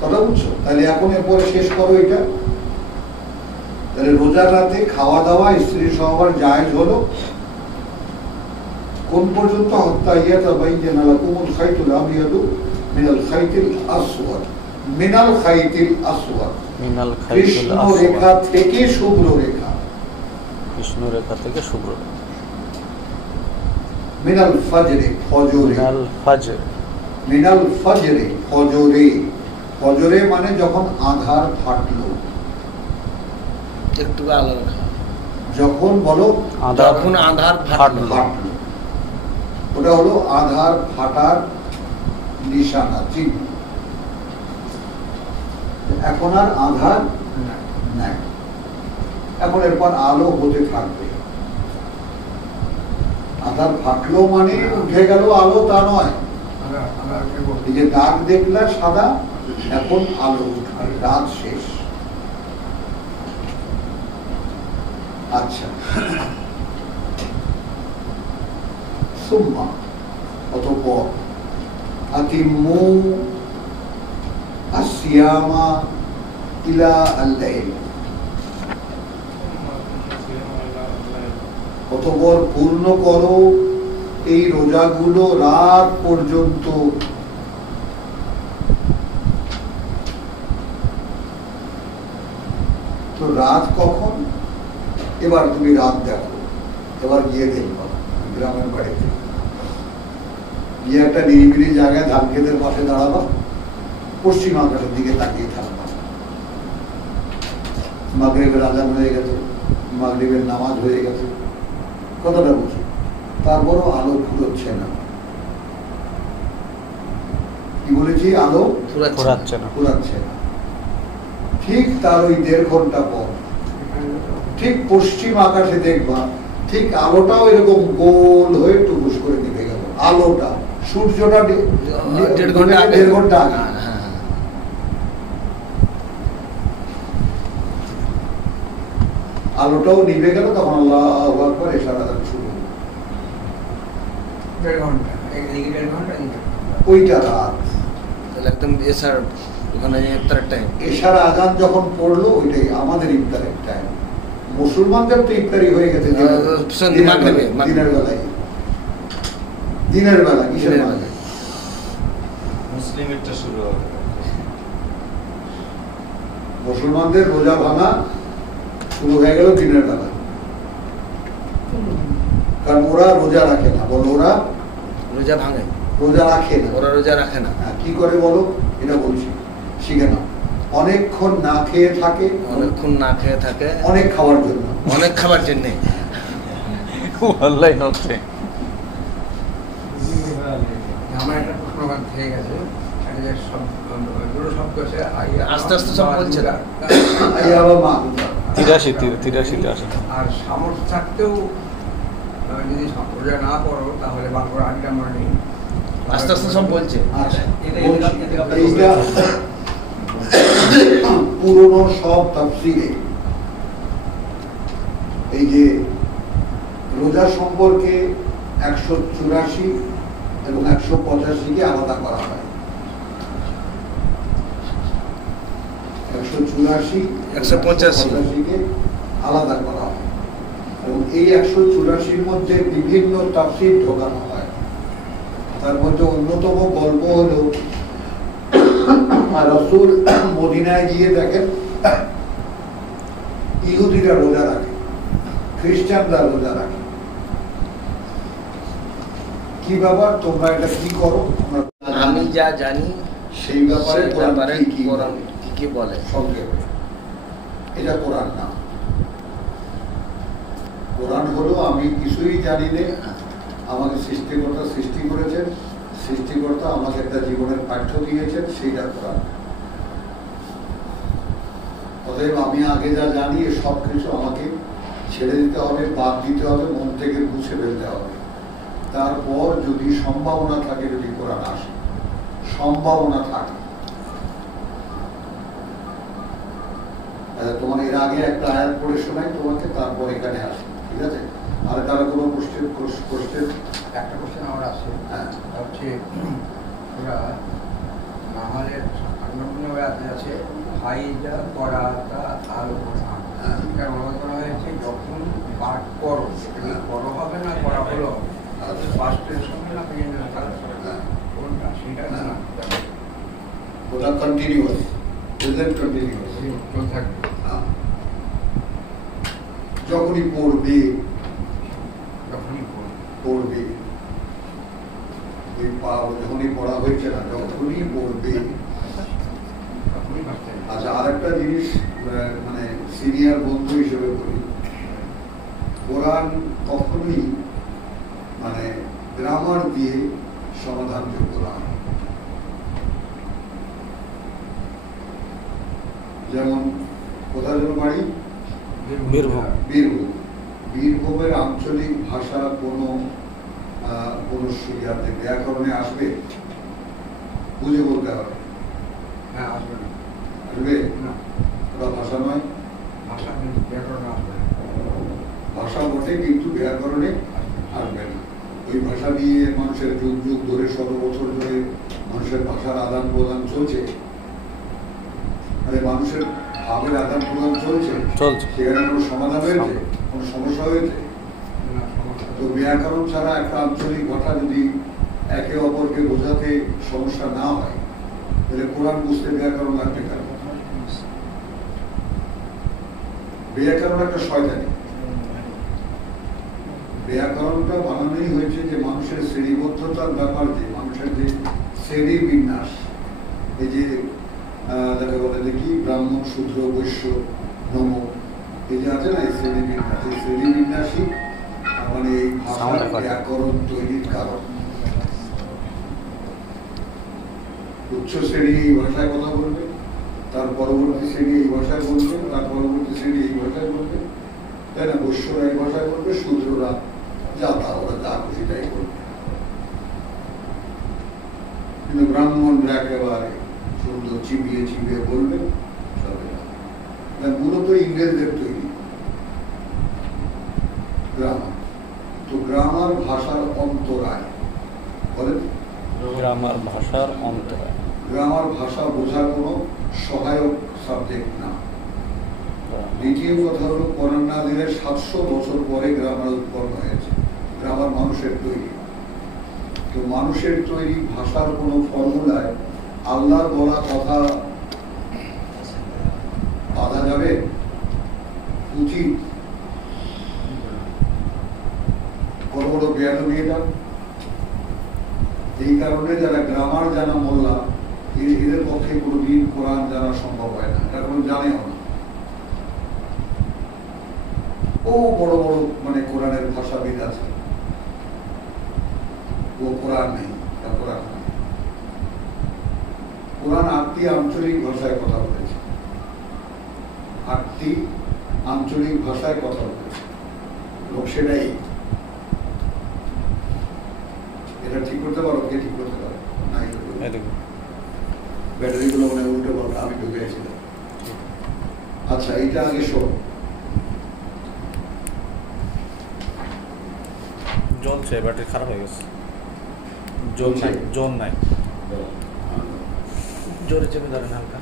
কথা বুঝছো? তাহলে এখন এরপরে শেষ করো এটা। তাহলে রোজার রাতে খাওয়া দাওয়া স্ত্রী সহবাস জায়েজ হলো কোন পর্যন্ত? হাত্তা ইয়াতাবাইয়ানা লাকুমুল খাইতুল আবিয়াদু মিনাল খাইতিল আসওয়াদ। মিনাল খাইতিল আসওয়াদ, কৃষ্ণ রেখা থেকে শুভ্র রেখা, কৃষ্ণ রেখা থেকে শুভ্র রেখা। মিনাল ফাজরে, ফজরে, মিনাল ফাজরে, ফজরে। ফজরে মানে যখন আধার ফাটলো, একটু আলো রাখা, যখন বলো যখন আধার ফাটলো, ওটা হলো আধার ফাটার নিশানা, চিহ্ন। এখন আর আধার নাই, এখন এরপর আলো হতে থাকবে। আধার ফাটলো মানে উঠে গেল আলো, তা নয়। এই যে দাগ দেখলা সাদা, এখন আলো উঠবে, রাত শেষ। আচ্ছা, সুম্মা অতঃপর আতিম্মু আসিয়ামা ইলা আল-লাইল, অতঃপর পূর্ণ করো এই রোজাগুলো রাত পর্যন্ত। তো রাত কখন? এবার তুমি রাত দেখো, এবার গিয়ে দেখবা গ্রামের বাড়িতে গিয়ে একটা নিরিবিলি জায়গায় ধান ক্ষেতের পাশে দাঁড়াবা, পশ্চিম আকাশের দিকে তাকিয়ে থাকবা। মাগরিবের আজান হয়ে গেছে, মাগরিবের নামাজ হয়ে গেছে, কথাটা বুঝি, তারপরও আলো ফুরোচ্ছে না। কি বলেছি? আলো ফুরাচ্ছে না। ঠিক তার ওই 1.5 ঘন্টা পর ঠিক পশ্চিম আকাশে দেখবা, ঠিক আলোটাও এরকম গোল হয়ে টুকুস করে নিভে গেল। আলোটা, সূর্যটা 1.5 ঘন্টা আগে। আলোটাও নিভে গেল, তখন আল্লাহু আকবার এশার আযান শুরু। 1.5 ঘন্টা, এদিকে 1.5 ঘন্টা, ওইটা রাত। তাহলে একদম এশার, ওখানে ইফতারের টাইম। এশার আযান যখন পড়লো, ওইটাই আমাদের ইফতারের টাইম। মুসলমানদের তো ইফতারি হয়ে গেছে দিনের বেলায়। দিনের বেলা কিসের বেলা? লিমিটটা শুরু হবে। মুসলমানদের রোজা ভাঙা শুরু হয়ে গেল দিনের বেলা, কারণ ওরা রোজা রাখে না। বলো, ওরা রোজা ভাঙে, রোজা রাখে না। ওরা রোজা রাখে না। কি করে বলো, এটা বলছি, শিখে না। অনেকক্ষণ না খেয়ে থাকে, অনেকক্ষণ না খেয়ে থাকে, অনেক খাওয়ার জন্য, অনেক খাবার জন্য। অনলাইন হচ্ছে। আমার একটা প্রশ্ন থেকে গেছে, আস্তে আস্তে সব বলছে না। 83 আসে। আর সামর্থ্য থাকতেও যদি রোজা না করো তাহলে বাংলার আগে আমরা নেই। আস্তে আস্তে সব বলছে। এইটা পুরনো সব তাফসীরে এই যে রোজা সম্পর্কে 184 এবং 185-কে আলাদা করা হয়। 184, 185-কে আলাদা করা হয় এবং এই 184-র মধ্যে বিভিন্ন তাফসীর ঢোকানো হয়। তার মধ্যে অন্যতম গল্প হলো রাসূল মদিনায় গিয়ে দেখেন ইহুদিরা রোজা রাখে, খ্রিস্টানরা রোজা রাখে। কি ব্যাপার, তোমরা এটা কি করো? আমি যা জানি সেই ব্যাপারে কোরআন কি বলে সংক্ষেপে। এটা কোরআন না। কোরআন হলো আমি কিছুই জানি না, আমাকে সৃষ্টিকর্তা সৃষ্টি করেছেন, সৃষ্টিকর্তা আমাকে একটা জীবনের পাঠ্য দিয়েছেন, সেইটা কোরআন। অতএব আমি আগে যা জানি সব কিছু আমাকে ছেড়ে দিতে হবে, বাদ দিতে হবে, মন থেকে মুছে ফেলতে হবে। তারপর যদি সম্ভাবনা থাকে, যদি কোরআন আসে, সম্ভাবনা থাকে। তোমার এর আগে একটা আয়াত পড়ে শোনাই তোমাকে, তারপর এখানে আসে, ঠিক আছে? আর কারো কোনো কোশ্চেন? একটা কোশ্চেন আমার আছে, হচ্ছে ওরা নামাজের আছে হাইজা করাটা আলো কথা, এটা অনুবাদ করা হয়েছে যখন পাঠ করো, করো হবে না করা হলো ফার্স্টের সঙ্গে না কোনটা সেটা না, ওটা কন্টিনিউয়াস, প্রেজেন্ট কন্টিনিউয়াস থাকবে। যখনই পড়বে, পড়বে, যখনই পড়া হয়েছে না, যখনই পড়বে। আচ্ছা, আর একটা জিনিস মানে সিনিয়র বন্ধু হিসেবে বলি, কোরআন কখনোই মানে গ্রামার দিয়ে সমাধানযোগ্য না। যেমন কোথায় যেন বাড়ি? বীরভূম। বীরভূমের আঞ্চলিক ভাষা কোনো ব্যাকরণে আসবে? বুঝে বলতে হবে। হ্যাঁ, আসবে না। আসবে না, ওটা ভাষা নয়। ভাষা কিন্তু ব্যাকরণ আসবে না। ভাষা বটে, কিন্তু ব্যাকরণে আসবে না। ওই ভাষা নিয়ে মানুষের যুগ যুগ ধরে, 100 বছর ধরে মানুষের ভাষার আদান প্রদান চলছে। মানুষের ভাবের আদান প্রদান চলছে, সেখানে কোনো সমাধান হয়েছে? কোনো সমস্যা হয়েছে? তো ব্যাকরণ ছাড়া একটা আঞ্চলিক ভাষা যদি একে অপরকে বোঝাতে সমস্যা না হয়, তাহলে কোরআন বুঝতে ব্যাকরণ লাগবে কেন? ব্যাকরণ একটা শয়তানি। ব্যাকরণটা বানানোই হয়েছে যে মানুষের শ্রেণীবদ্ধতার ব্যাপার, যে মানুষের যে শ্রেণী বিন্যাস, এই যে যাকে বলে দেখি ব্রাহ্মণ, শূদ্র, বৈশ্য, নম, এই যে আছে না এই শ্রেণী বিন্যাস, এই শ্রেণী বিন্যাসই মানে এই ভাষার ব্যাকরণ তৈরির কারণ। উচ্চ শ্রেণী এই ভাষায় কথা বলবে, তার পরবর্তী শ্রেণী এই ভাষায় বলবে, তার পরবর্তী শ্রেণী এই ভাষায় বলবে, তাই না? বৈশ্যরা এই ভাষায় বলবে, শূদ্ররা যা তা ওরা যা খুশি তাই বলবে। কিন্তু ব্রাহ্মণরা একেবারে সুন্দর চিবিয়ে চিবিয়ে বলবে। মূলত ইংরেজদের তৈরি গ্রামার। তো গ্রামার ভাষার অন্তরায় বলেন, গ্রামার ভাষার অন্তরায়। গ্রামার ভাষা বোঝার কোনো সহায়ক সাবজেক্ট না। দ্বিতীয় কথা হলো, কোরআন নাযিলের 700 বছর পরে গ্রামার উৎপন্ন হয়েছে। গ্রামার মানুষের তৈরি। তো মানুষের তৈরি ভাষার কোনো ফর্মুলায় আল্লাহর বলা কথা বাধা যাবে? উচিত? বড় বড় জ্ঞানী এটা। এই কারণে যারা গ্রামার জানা মোল্লা, এদের পক্ষে কোনোদিন কোরআন জানা সম্ভব হয় না, এটা কোনো জানেও না। ও বড় বড় মানে কোরআনের ভাষাবিদ আছে, ও কোরআন নেই, কোরআন নেই। কোরআন 8টি আঞ্চলিক ভাষায় কথা বলেছে, 8টি আঞ্চলিক ভাষায় কথা বলেছে, এবং সেটাই এটা ঠিক করতে পারো, কে ঠিক করতে পারে? ব্যাটারিগুলো মানে উল্টে পাল্টা আমি ঢুকেছিলাম। আচ্ছা, এইটা আগে শোন। জ্বলছে, ব্যাটারি খারাপ হয়ে গেছে, জোন নাই, জোরে চেপে ধরেন হালকা,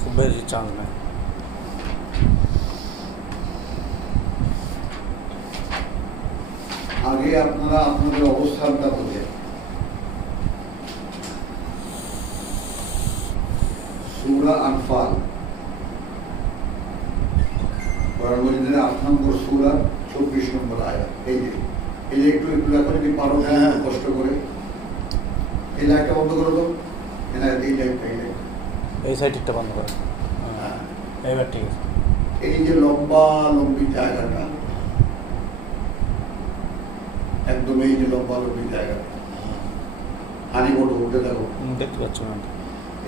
খুব বেশি চান্স নাই। আগে আপনারা আপনাদের অবস্থানটা বোঝেন। সূরা আনফাল, কোরআন মাজিদের 8 নম্বর সূরা 24 নম্বর আয়াত। এই যে একটু লেখা যদি পারো, কষ্ট করে এই লাইটটা বন্ধ করে দাও। এই লাইটটা, এই সাইডটা বন্ধ করো। এবার ঠিক আছে। এই যে লম্বা লম্বি জায়গাটা, একদম এই যে লম্বা লম্বি জায়গাটা, হানি মোটো উঠে দেখো, দেখতে পাচ্ছ না?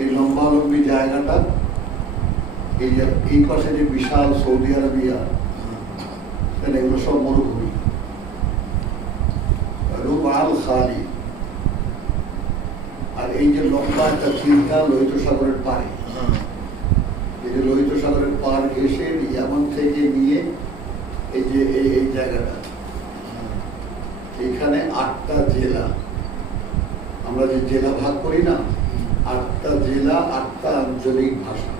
এই লম্বা লম্বি জায়গাটা, এই যে এই পাশে যে বিশাল সৌদি আরবিয়া, এগুলো সব মরুভূমি, রূপ আল খালি। আর এই যে লম্বা একটা চিন্তা লোহিত সাগরের পাড়ে, এই যে লোহিত সাগরের পাড় ঘেসে ইয়ামান থেকে নিয়ে এই যে এই জায়গাটা, এখানে 8টা জেলা, আমরা যে জেলা ভাগ করি না, 8টা জেলা, 8টা আঞ্চলিক ভাষা,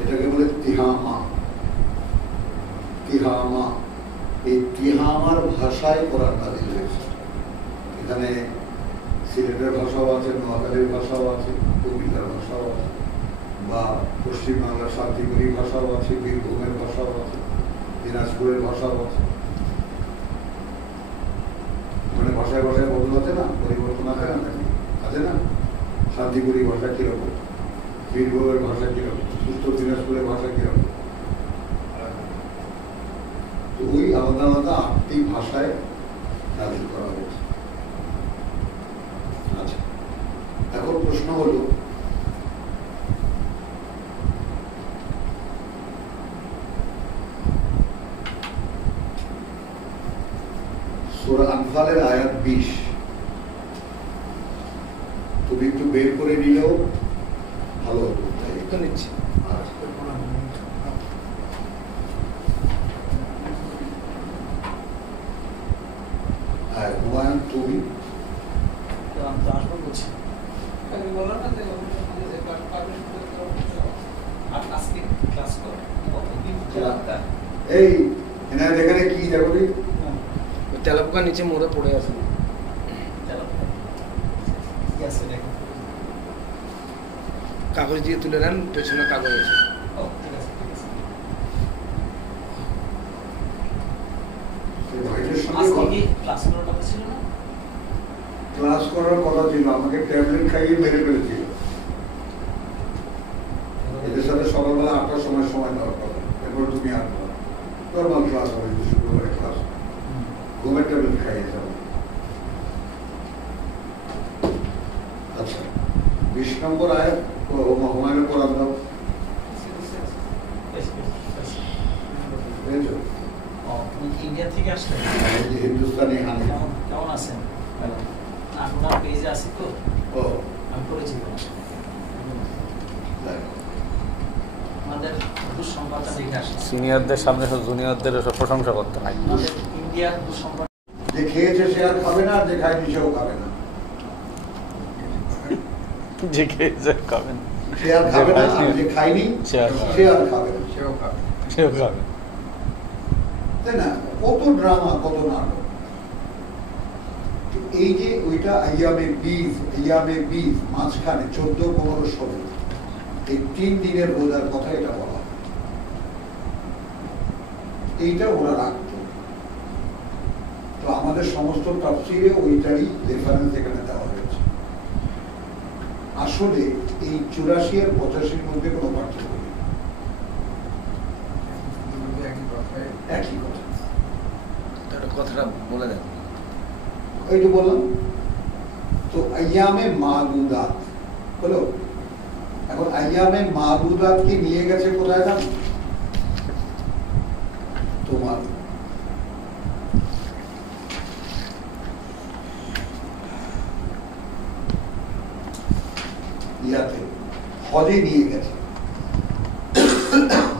এটাকে বলে তিহামা। তিহামা, এই তিহামার ভাষায় কোরআন নাযিল হয়েছে। এখানে সিলেটের ভাষাও আছে, নোয়াখালীর ভাষাও আছে, কবিতার ভাষাও আছে, বা পশ্চিম বাংলার শান্তিপুরী ভাষাও আছে, বীরভূমের ভাষাও আছে, দিনাজপুরের ভাষাও আছে। মানে ভাষায় ভাষায় বদল আছে না, পরিবর্তন আছে না, আছে না? শান্তিপুরী ভাষা কিরকম, বীরভূমের ভাষা কিরকম, উত্তর দিনাজপুরের ভাষা কিরকম, ওই আলাদা আলাদা 8টি ভাষায় নাযিল করা হয়েছে। আচ্ছা, এখন প্রশ্ন হলো, সূরা আনফালের আয়াত 20, তুমি একটু বের করে নিলেও ভালো হতো। নিচ্ছি। হ্যাঁ, হুমায়ুন তুমি এই এখানে কি দেখো, তেলাপোকা নিচে মরে পড়ে আছে, কাগজ দিয়ে তুলে নেন, পেছনে কাগজ আছে। ক্লাস করার কথা ছিল, আমাকে ট্যাবলেট খাইয়ে মেরে ফেলেছিল। এদের সাথে সকালবেলা 8টার সময় দেওয়ার কথা, এরপর তুমি আর নর্মাল ক্লাস হবে, শুক্রবারে ক্লাস, ঘুমের ট্যাবলেট খাইয়ে যাবো। আচ্ছা, 20 নম্বর আয়াত হুমায়ুনের কোরআন দাও। ইন্ডিয়া থেকে আসলেন, হিন্দুস্তানি হানি, কেমন আছেন? আপনার পেজে আছি তো, আমি করেছি। আমাদের দুঃসংবাদটা দেখে আসি, সিনিয়রদের সামনে সব জুনিয়রদের সব প্রশংসা করতে হয়। আমাদের ইন্ডিয়ার দুঃসংবাদ, যে খেয়েছে সে আর খাবে না, যে খায়নি সেও খাবে না, যে খেয়েছে খাবে না, সে আর খাবে না, আর যে খায়নি সে আর খাবে না, সেও খাবে। তাই না? কত ড্রামা, কত নাটক। এই যে ওইটা আইয়ামে বীজ মাঝখানে 14, 15, 16 এই 3 দিনের রোজার কথা এটা বলা, এইটা ওরা রাখত। তো আমাদের সমস্ত তাফসীরে ওইটারই রেফারেন্স এখানে দেওয়া হয়েছে। আসলে এই 84 আর 85 মধ্যে কোনো পার্থক্য নেই, একই কথা। কথাটা বলে দেন। এই যে বললাম তো আইয়ামে মাদুদাত হলো। এখন আইয়ামে মাদুদাত কি নিয়ে গেছে কোথায় জানো? তোমার ইয়াতে হজে নিয়ে গেছে।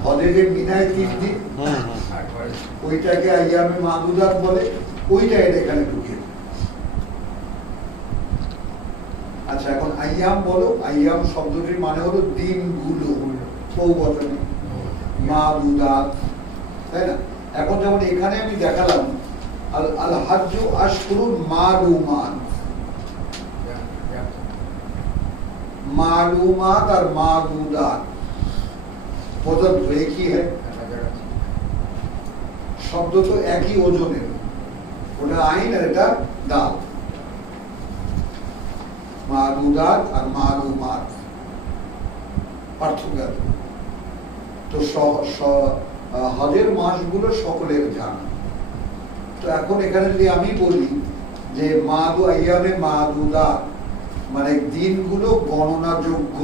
হজে যে মিনায় 3 দিন, ওইটাকে আইয়ামে মাদুদাত বলে, ওইটা এখানে ঢুকে। আচ্ছা, এখন আইয়াম বলো। আইয়াম শব্দটির মানে হলো দিনগুলো, বহুবচনে মাদুদাত, তাই না? এখন যেমন এখানে আমি দেখালাম আল হাজ্জু আশহুরুন মালুমাত, मालूमात और मादूदात ওজন তো একই হয়, শব্দ তো একই ওজনের, ওটা আইন আর এটা দাল। মাদুদাত আর মালুমাত পার্থক্য। তো হজের মাসগুলো সকলের জানা। তো এখন এখানে যদি আমি বলি যে আইয়ামে মাদুদাত মানে দিনগুলো গণনাযোগ্য,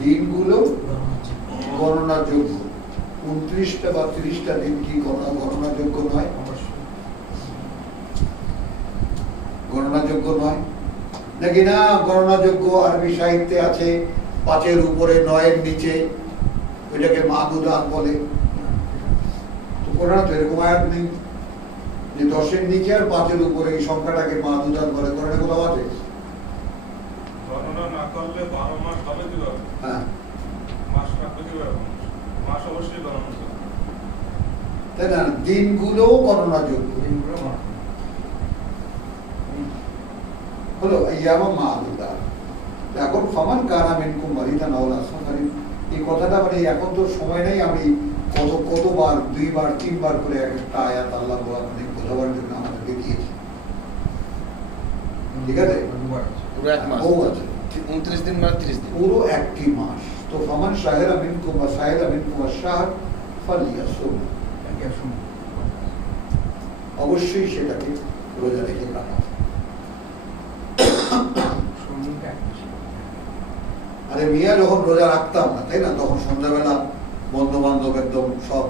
দিনগুলো গণনাযোগ্য। 29টা বা 30টা দিন কি গণনাযোগ্য নয়? গণনাযোগ্য নয় নাকি? না, গণনাযোগ্য। আরবি সাহিত্যে আছে 5-এর উপরে 9-এর নিচে, ওইটাকে মাদুদাত বলে। তো কোরআনে তো এরকম আয়াত নেই যে 10-এর নিচে আর 5-এর উপরে এই সংখ্যাটাকে মাদুদাত বলে। কোরআনে কোথাও আছে? গণনা না করলে 12 মাস হবে কিভাবে? হ্যাঁ, মাস রাখবে কিভাবে? মাস অবশ্যই গণনা করবে, তাই না? দিনগুলো গণনাযোগ্য হলো আইয়ামা মাদুদাত। এখন ফামান কানা মিনকুম মারিদান আও আলা সাফারিন, এই কথাটা মানে এখন তো সময় নেই আমি কতবার 2বার 3বার করে একটা আয়াত আল্লাহ বলা মানে বোঝাবার জন্য আমাদের দেখিয়েছে। ঠিক আছে, পুরো এক মাস, ও আছে 29 দিন মানে 30 দিন, পুরো একটি মাস। তো ফামান শাহেরা মিনকুম বা শাহেরা মিনকুম আশ-শাহর ফালিয়াসুম, অবশ্যই সেটাকে রোজা রেখে কাটা। আরে মিয়া যখন রোজা রাখতাম না, তাই না, তখন সন্ধ্যাবেলা বন্ধু বান্ধব একদম সব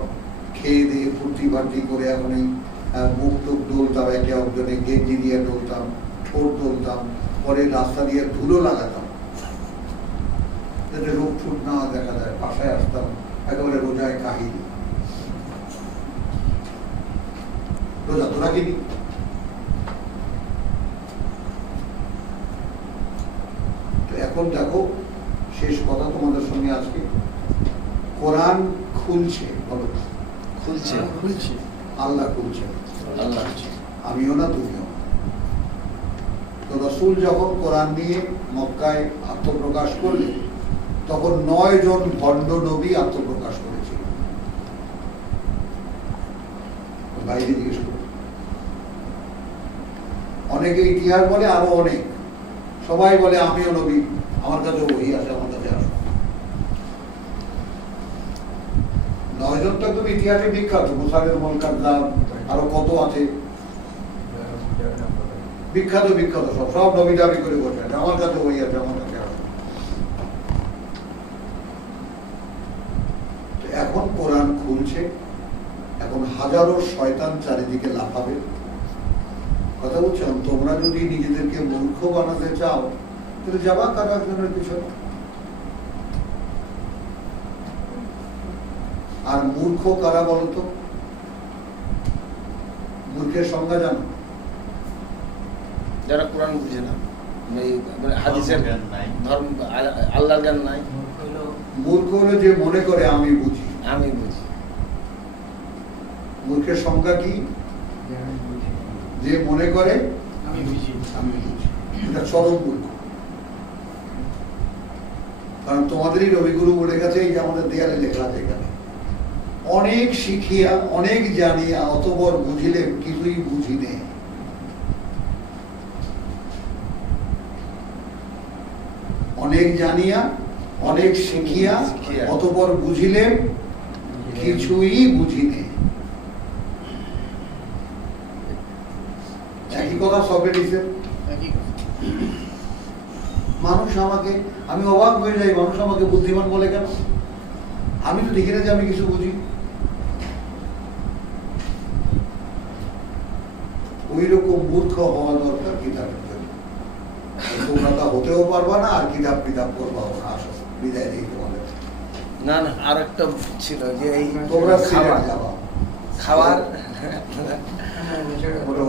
খেয়ে দিয়ে ফুর্তি ফার্তি করে এখন এই মুখ টুক ডলতাম, একে অপরজনে গেঞ্জি দিয়ে ডলতাম, ঠোঁট ডলতাম, পরে রাস্তা দিয়ে ধুলো লাগাতাম যাতে রোগ ফুট না দেখা যায়। বাসায় আসতাম একেবারে রোজায় কাহিনী। রোজা তো রাখিনি। এখন দেখো শেষ কথা তোমাদের সঙ্গে আজকে, কোরআন খুলছে, বলো খুলছে, আল্লাহ খুলছে, আল্লাহ, আমিও না তুমিও না। তো রাসূল যখন কোরআন নিয়ে মক্কায় আত্মপ্রকাশ করলেন তখন 9 জন ভণ্ড নবী আত্মপ্রকাশ করেছিল। বাইরে জিজ্ঞেস করো, অনেকে ইতিহাস বলে আরো অনেক, সবাই বলে আমিও নবী, আমার কাছে ওই আছে, আমার কাছে আসো। 9 জন তো তুমি ইতিহাসে বিখ্যাত, মুসালের মুলকাদ্দাব আরো কত আছে বিখ্যাত বিখ্যাত, সব নবী দাবি করে বসে আছে আমার কাছে ওই আছে, আমার কাছে আসো। এখন কোরআন খুলছে, এখন হাজারো শয়তান চারিদিকে লাফাবে। কথা বলছেন, তোমরা যদি নিজেদেরকে মূর্খ বানাতে চাও তাহলে যাবা কারো একজনের পিছনে। আর মূর্খ কারা বলতো? মূর্খের সংজ্ঞা জানো? যারা কোরআন বুঝে না, হাদিসের ধর্ম, আল্লাহর জ্ঞান নাই। মূর্খ হলো যে মনে করে আমি বুঝি। মূর্খের সংখ্যা কি? যে মনে করে আমি বুঝি। আমি বুঝি। এটা চরম মূর্খ। কারণ তোমাদেরই রবিগুরু বলে গেছে, এই যে আমাদের দেয়ালে লেখা আছে এখানে, অনেক শিখিয়া অনেক জানিয়া অতবর বুঝিলে কিছুই বুঝি নে। অনেক জানিয়া অনেক শিখিয়া অতপর বুঝিলে কিছুই বুঝি নে। একই কথা সক্রেটিসের। একই কথা। মানুষ আমাকে, আমি অবাক হয়ে যাই, মানুষ আমাকে বুদ্ধিমান বলে কেন? আমি তো দেখি না যে আমি কিছু বুঝি। ওই রকম মূর্খ হওয়া দরকার কিতাবের জন্য। তোমরা তা হতেও পারবা না, আর কিতাব করবাও না। আসো, বিদায় দিই তোমাদের। না না, আর একটা ছিল যে এই তোমরা সিলেট যাবা, খাওয়ার বলো,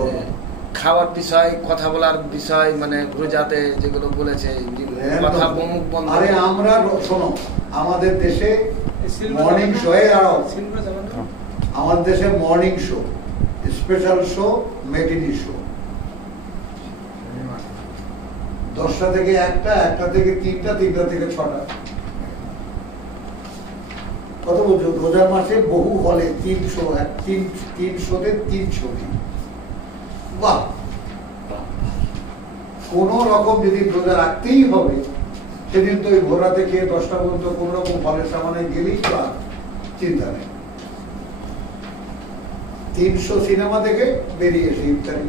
খাওয়ার বিষয়, কথা বলার বিষয়, মানে রোজাতে যেগুলো বলেছে যে কথা মুখ বন্ধ। আরে আমরা শোনো, আমাদের দেশে মর্নিং শো, আমাদের দেশে morning show, special show, matinee show, 10টা থেকে 1টা, 1টা থেকে 3টা, 3টা থেকে 6টা। কত বলছো? রোজার মাসে বহু হলে 3 শো, 3 শোতে 3 ছবি। বাহ! কোন রকম যদি রোজা রাখতেই হবে, সেদিন তো ওই ভোর রাতে খেয়ে 10টা পর্যন্ত কোন রকম ফলের সামনে গেলেই তো আর চিন্তা নেই। 300 সিনেমা থেকে বেরিয়ে এসে ইফতারি।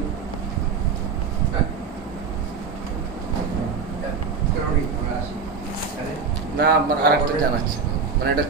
আমরা আসি। না, আমার আরেকটা জানাচ্ছে, মানে এটা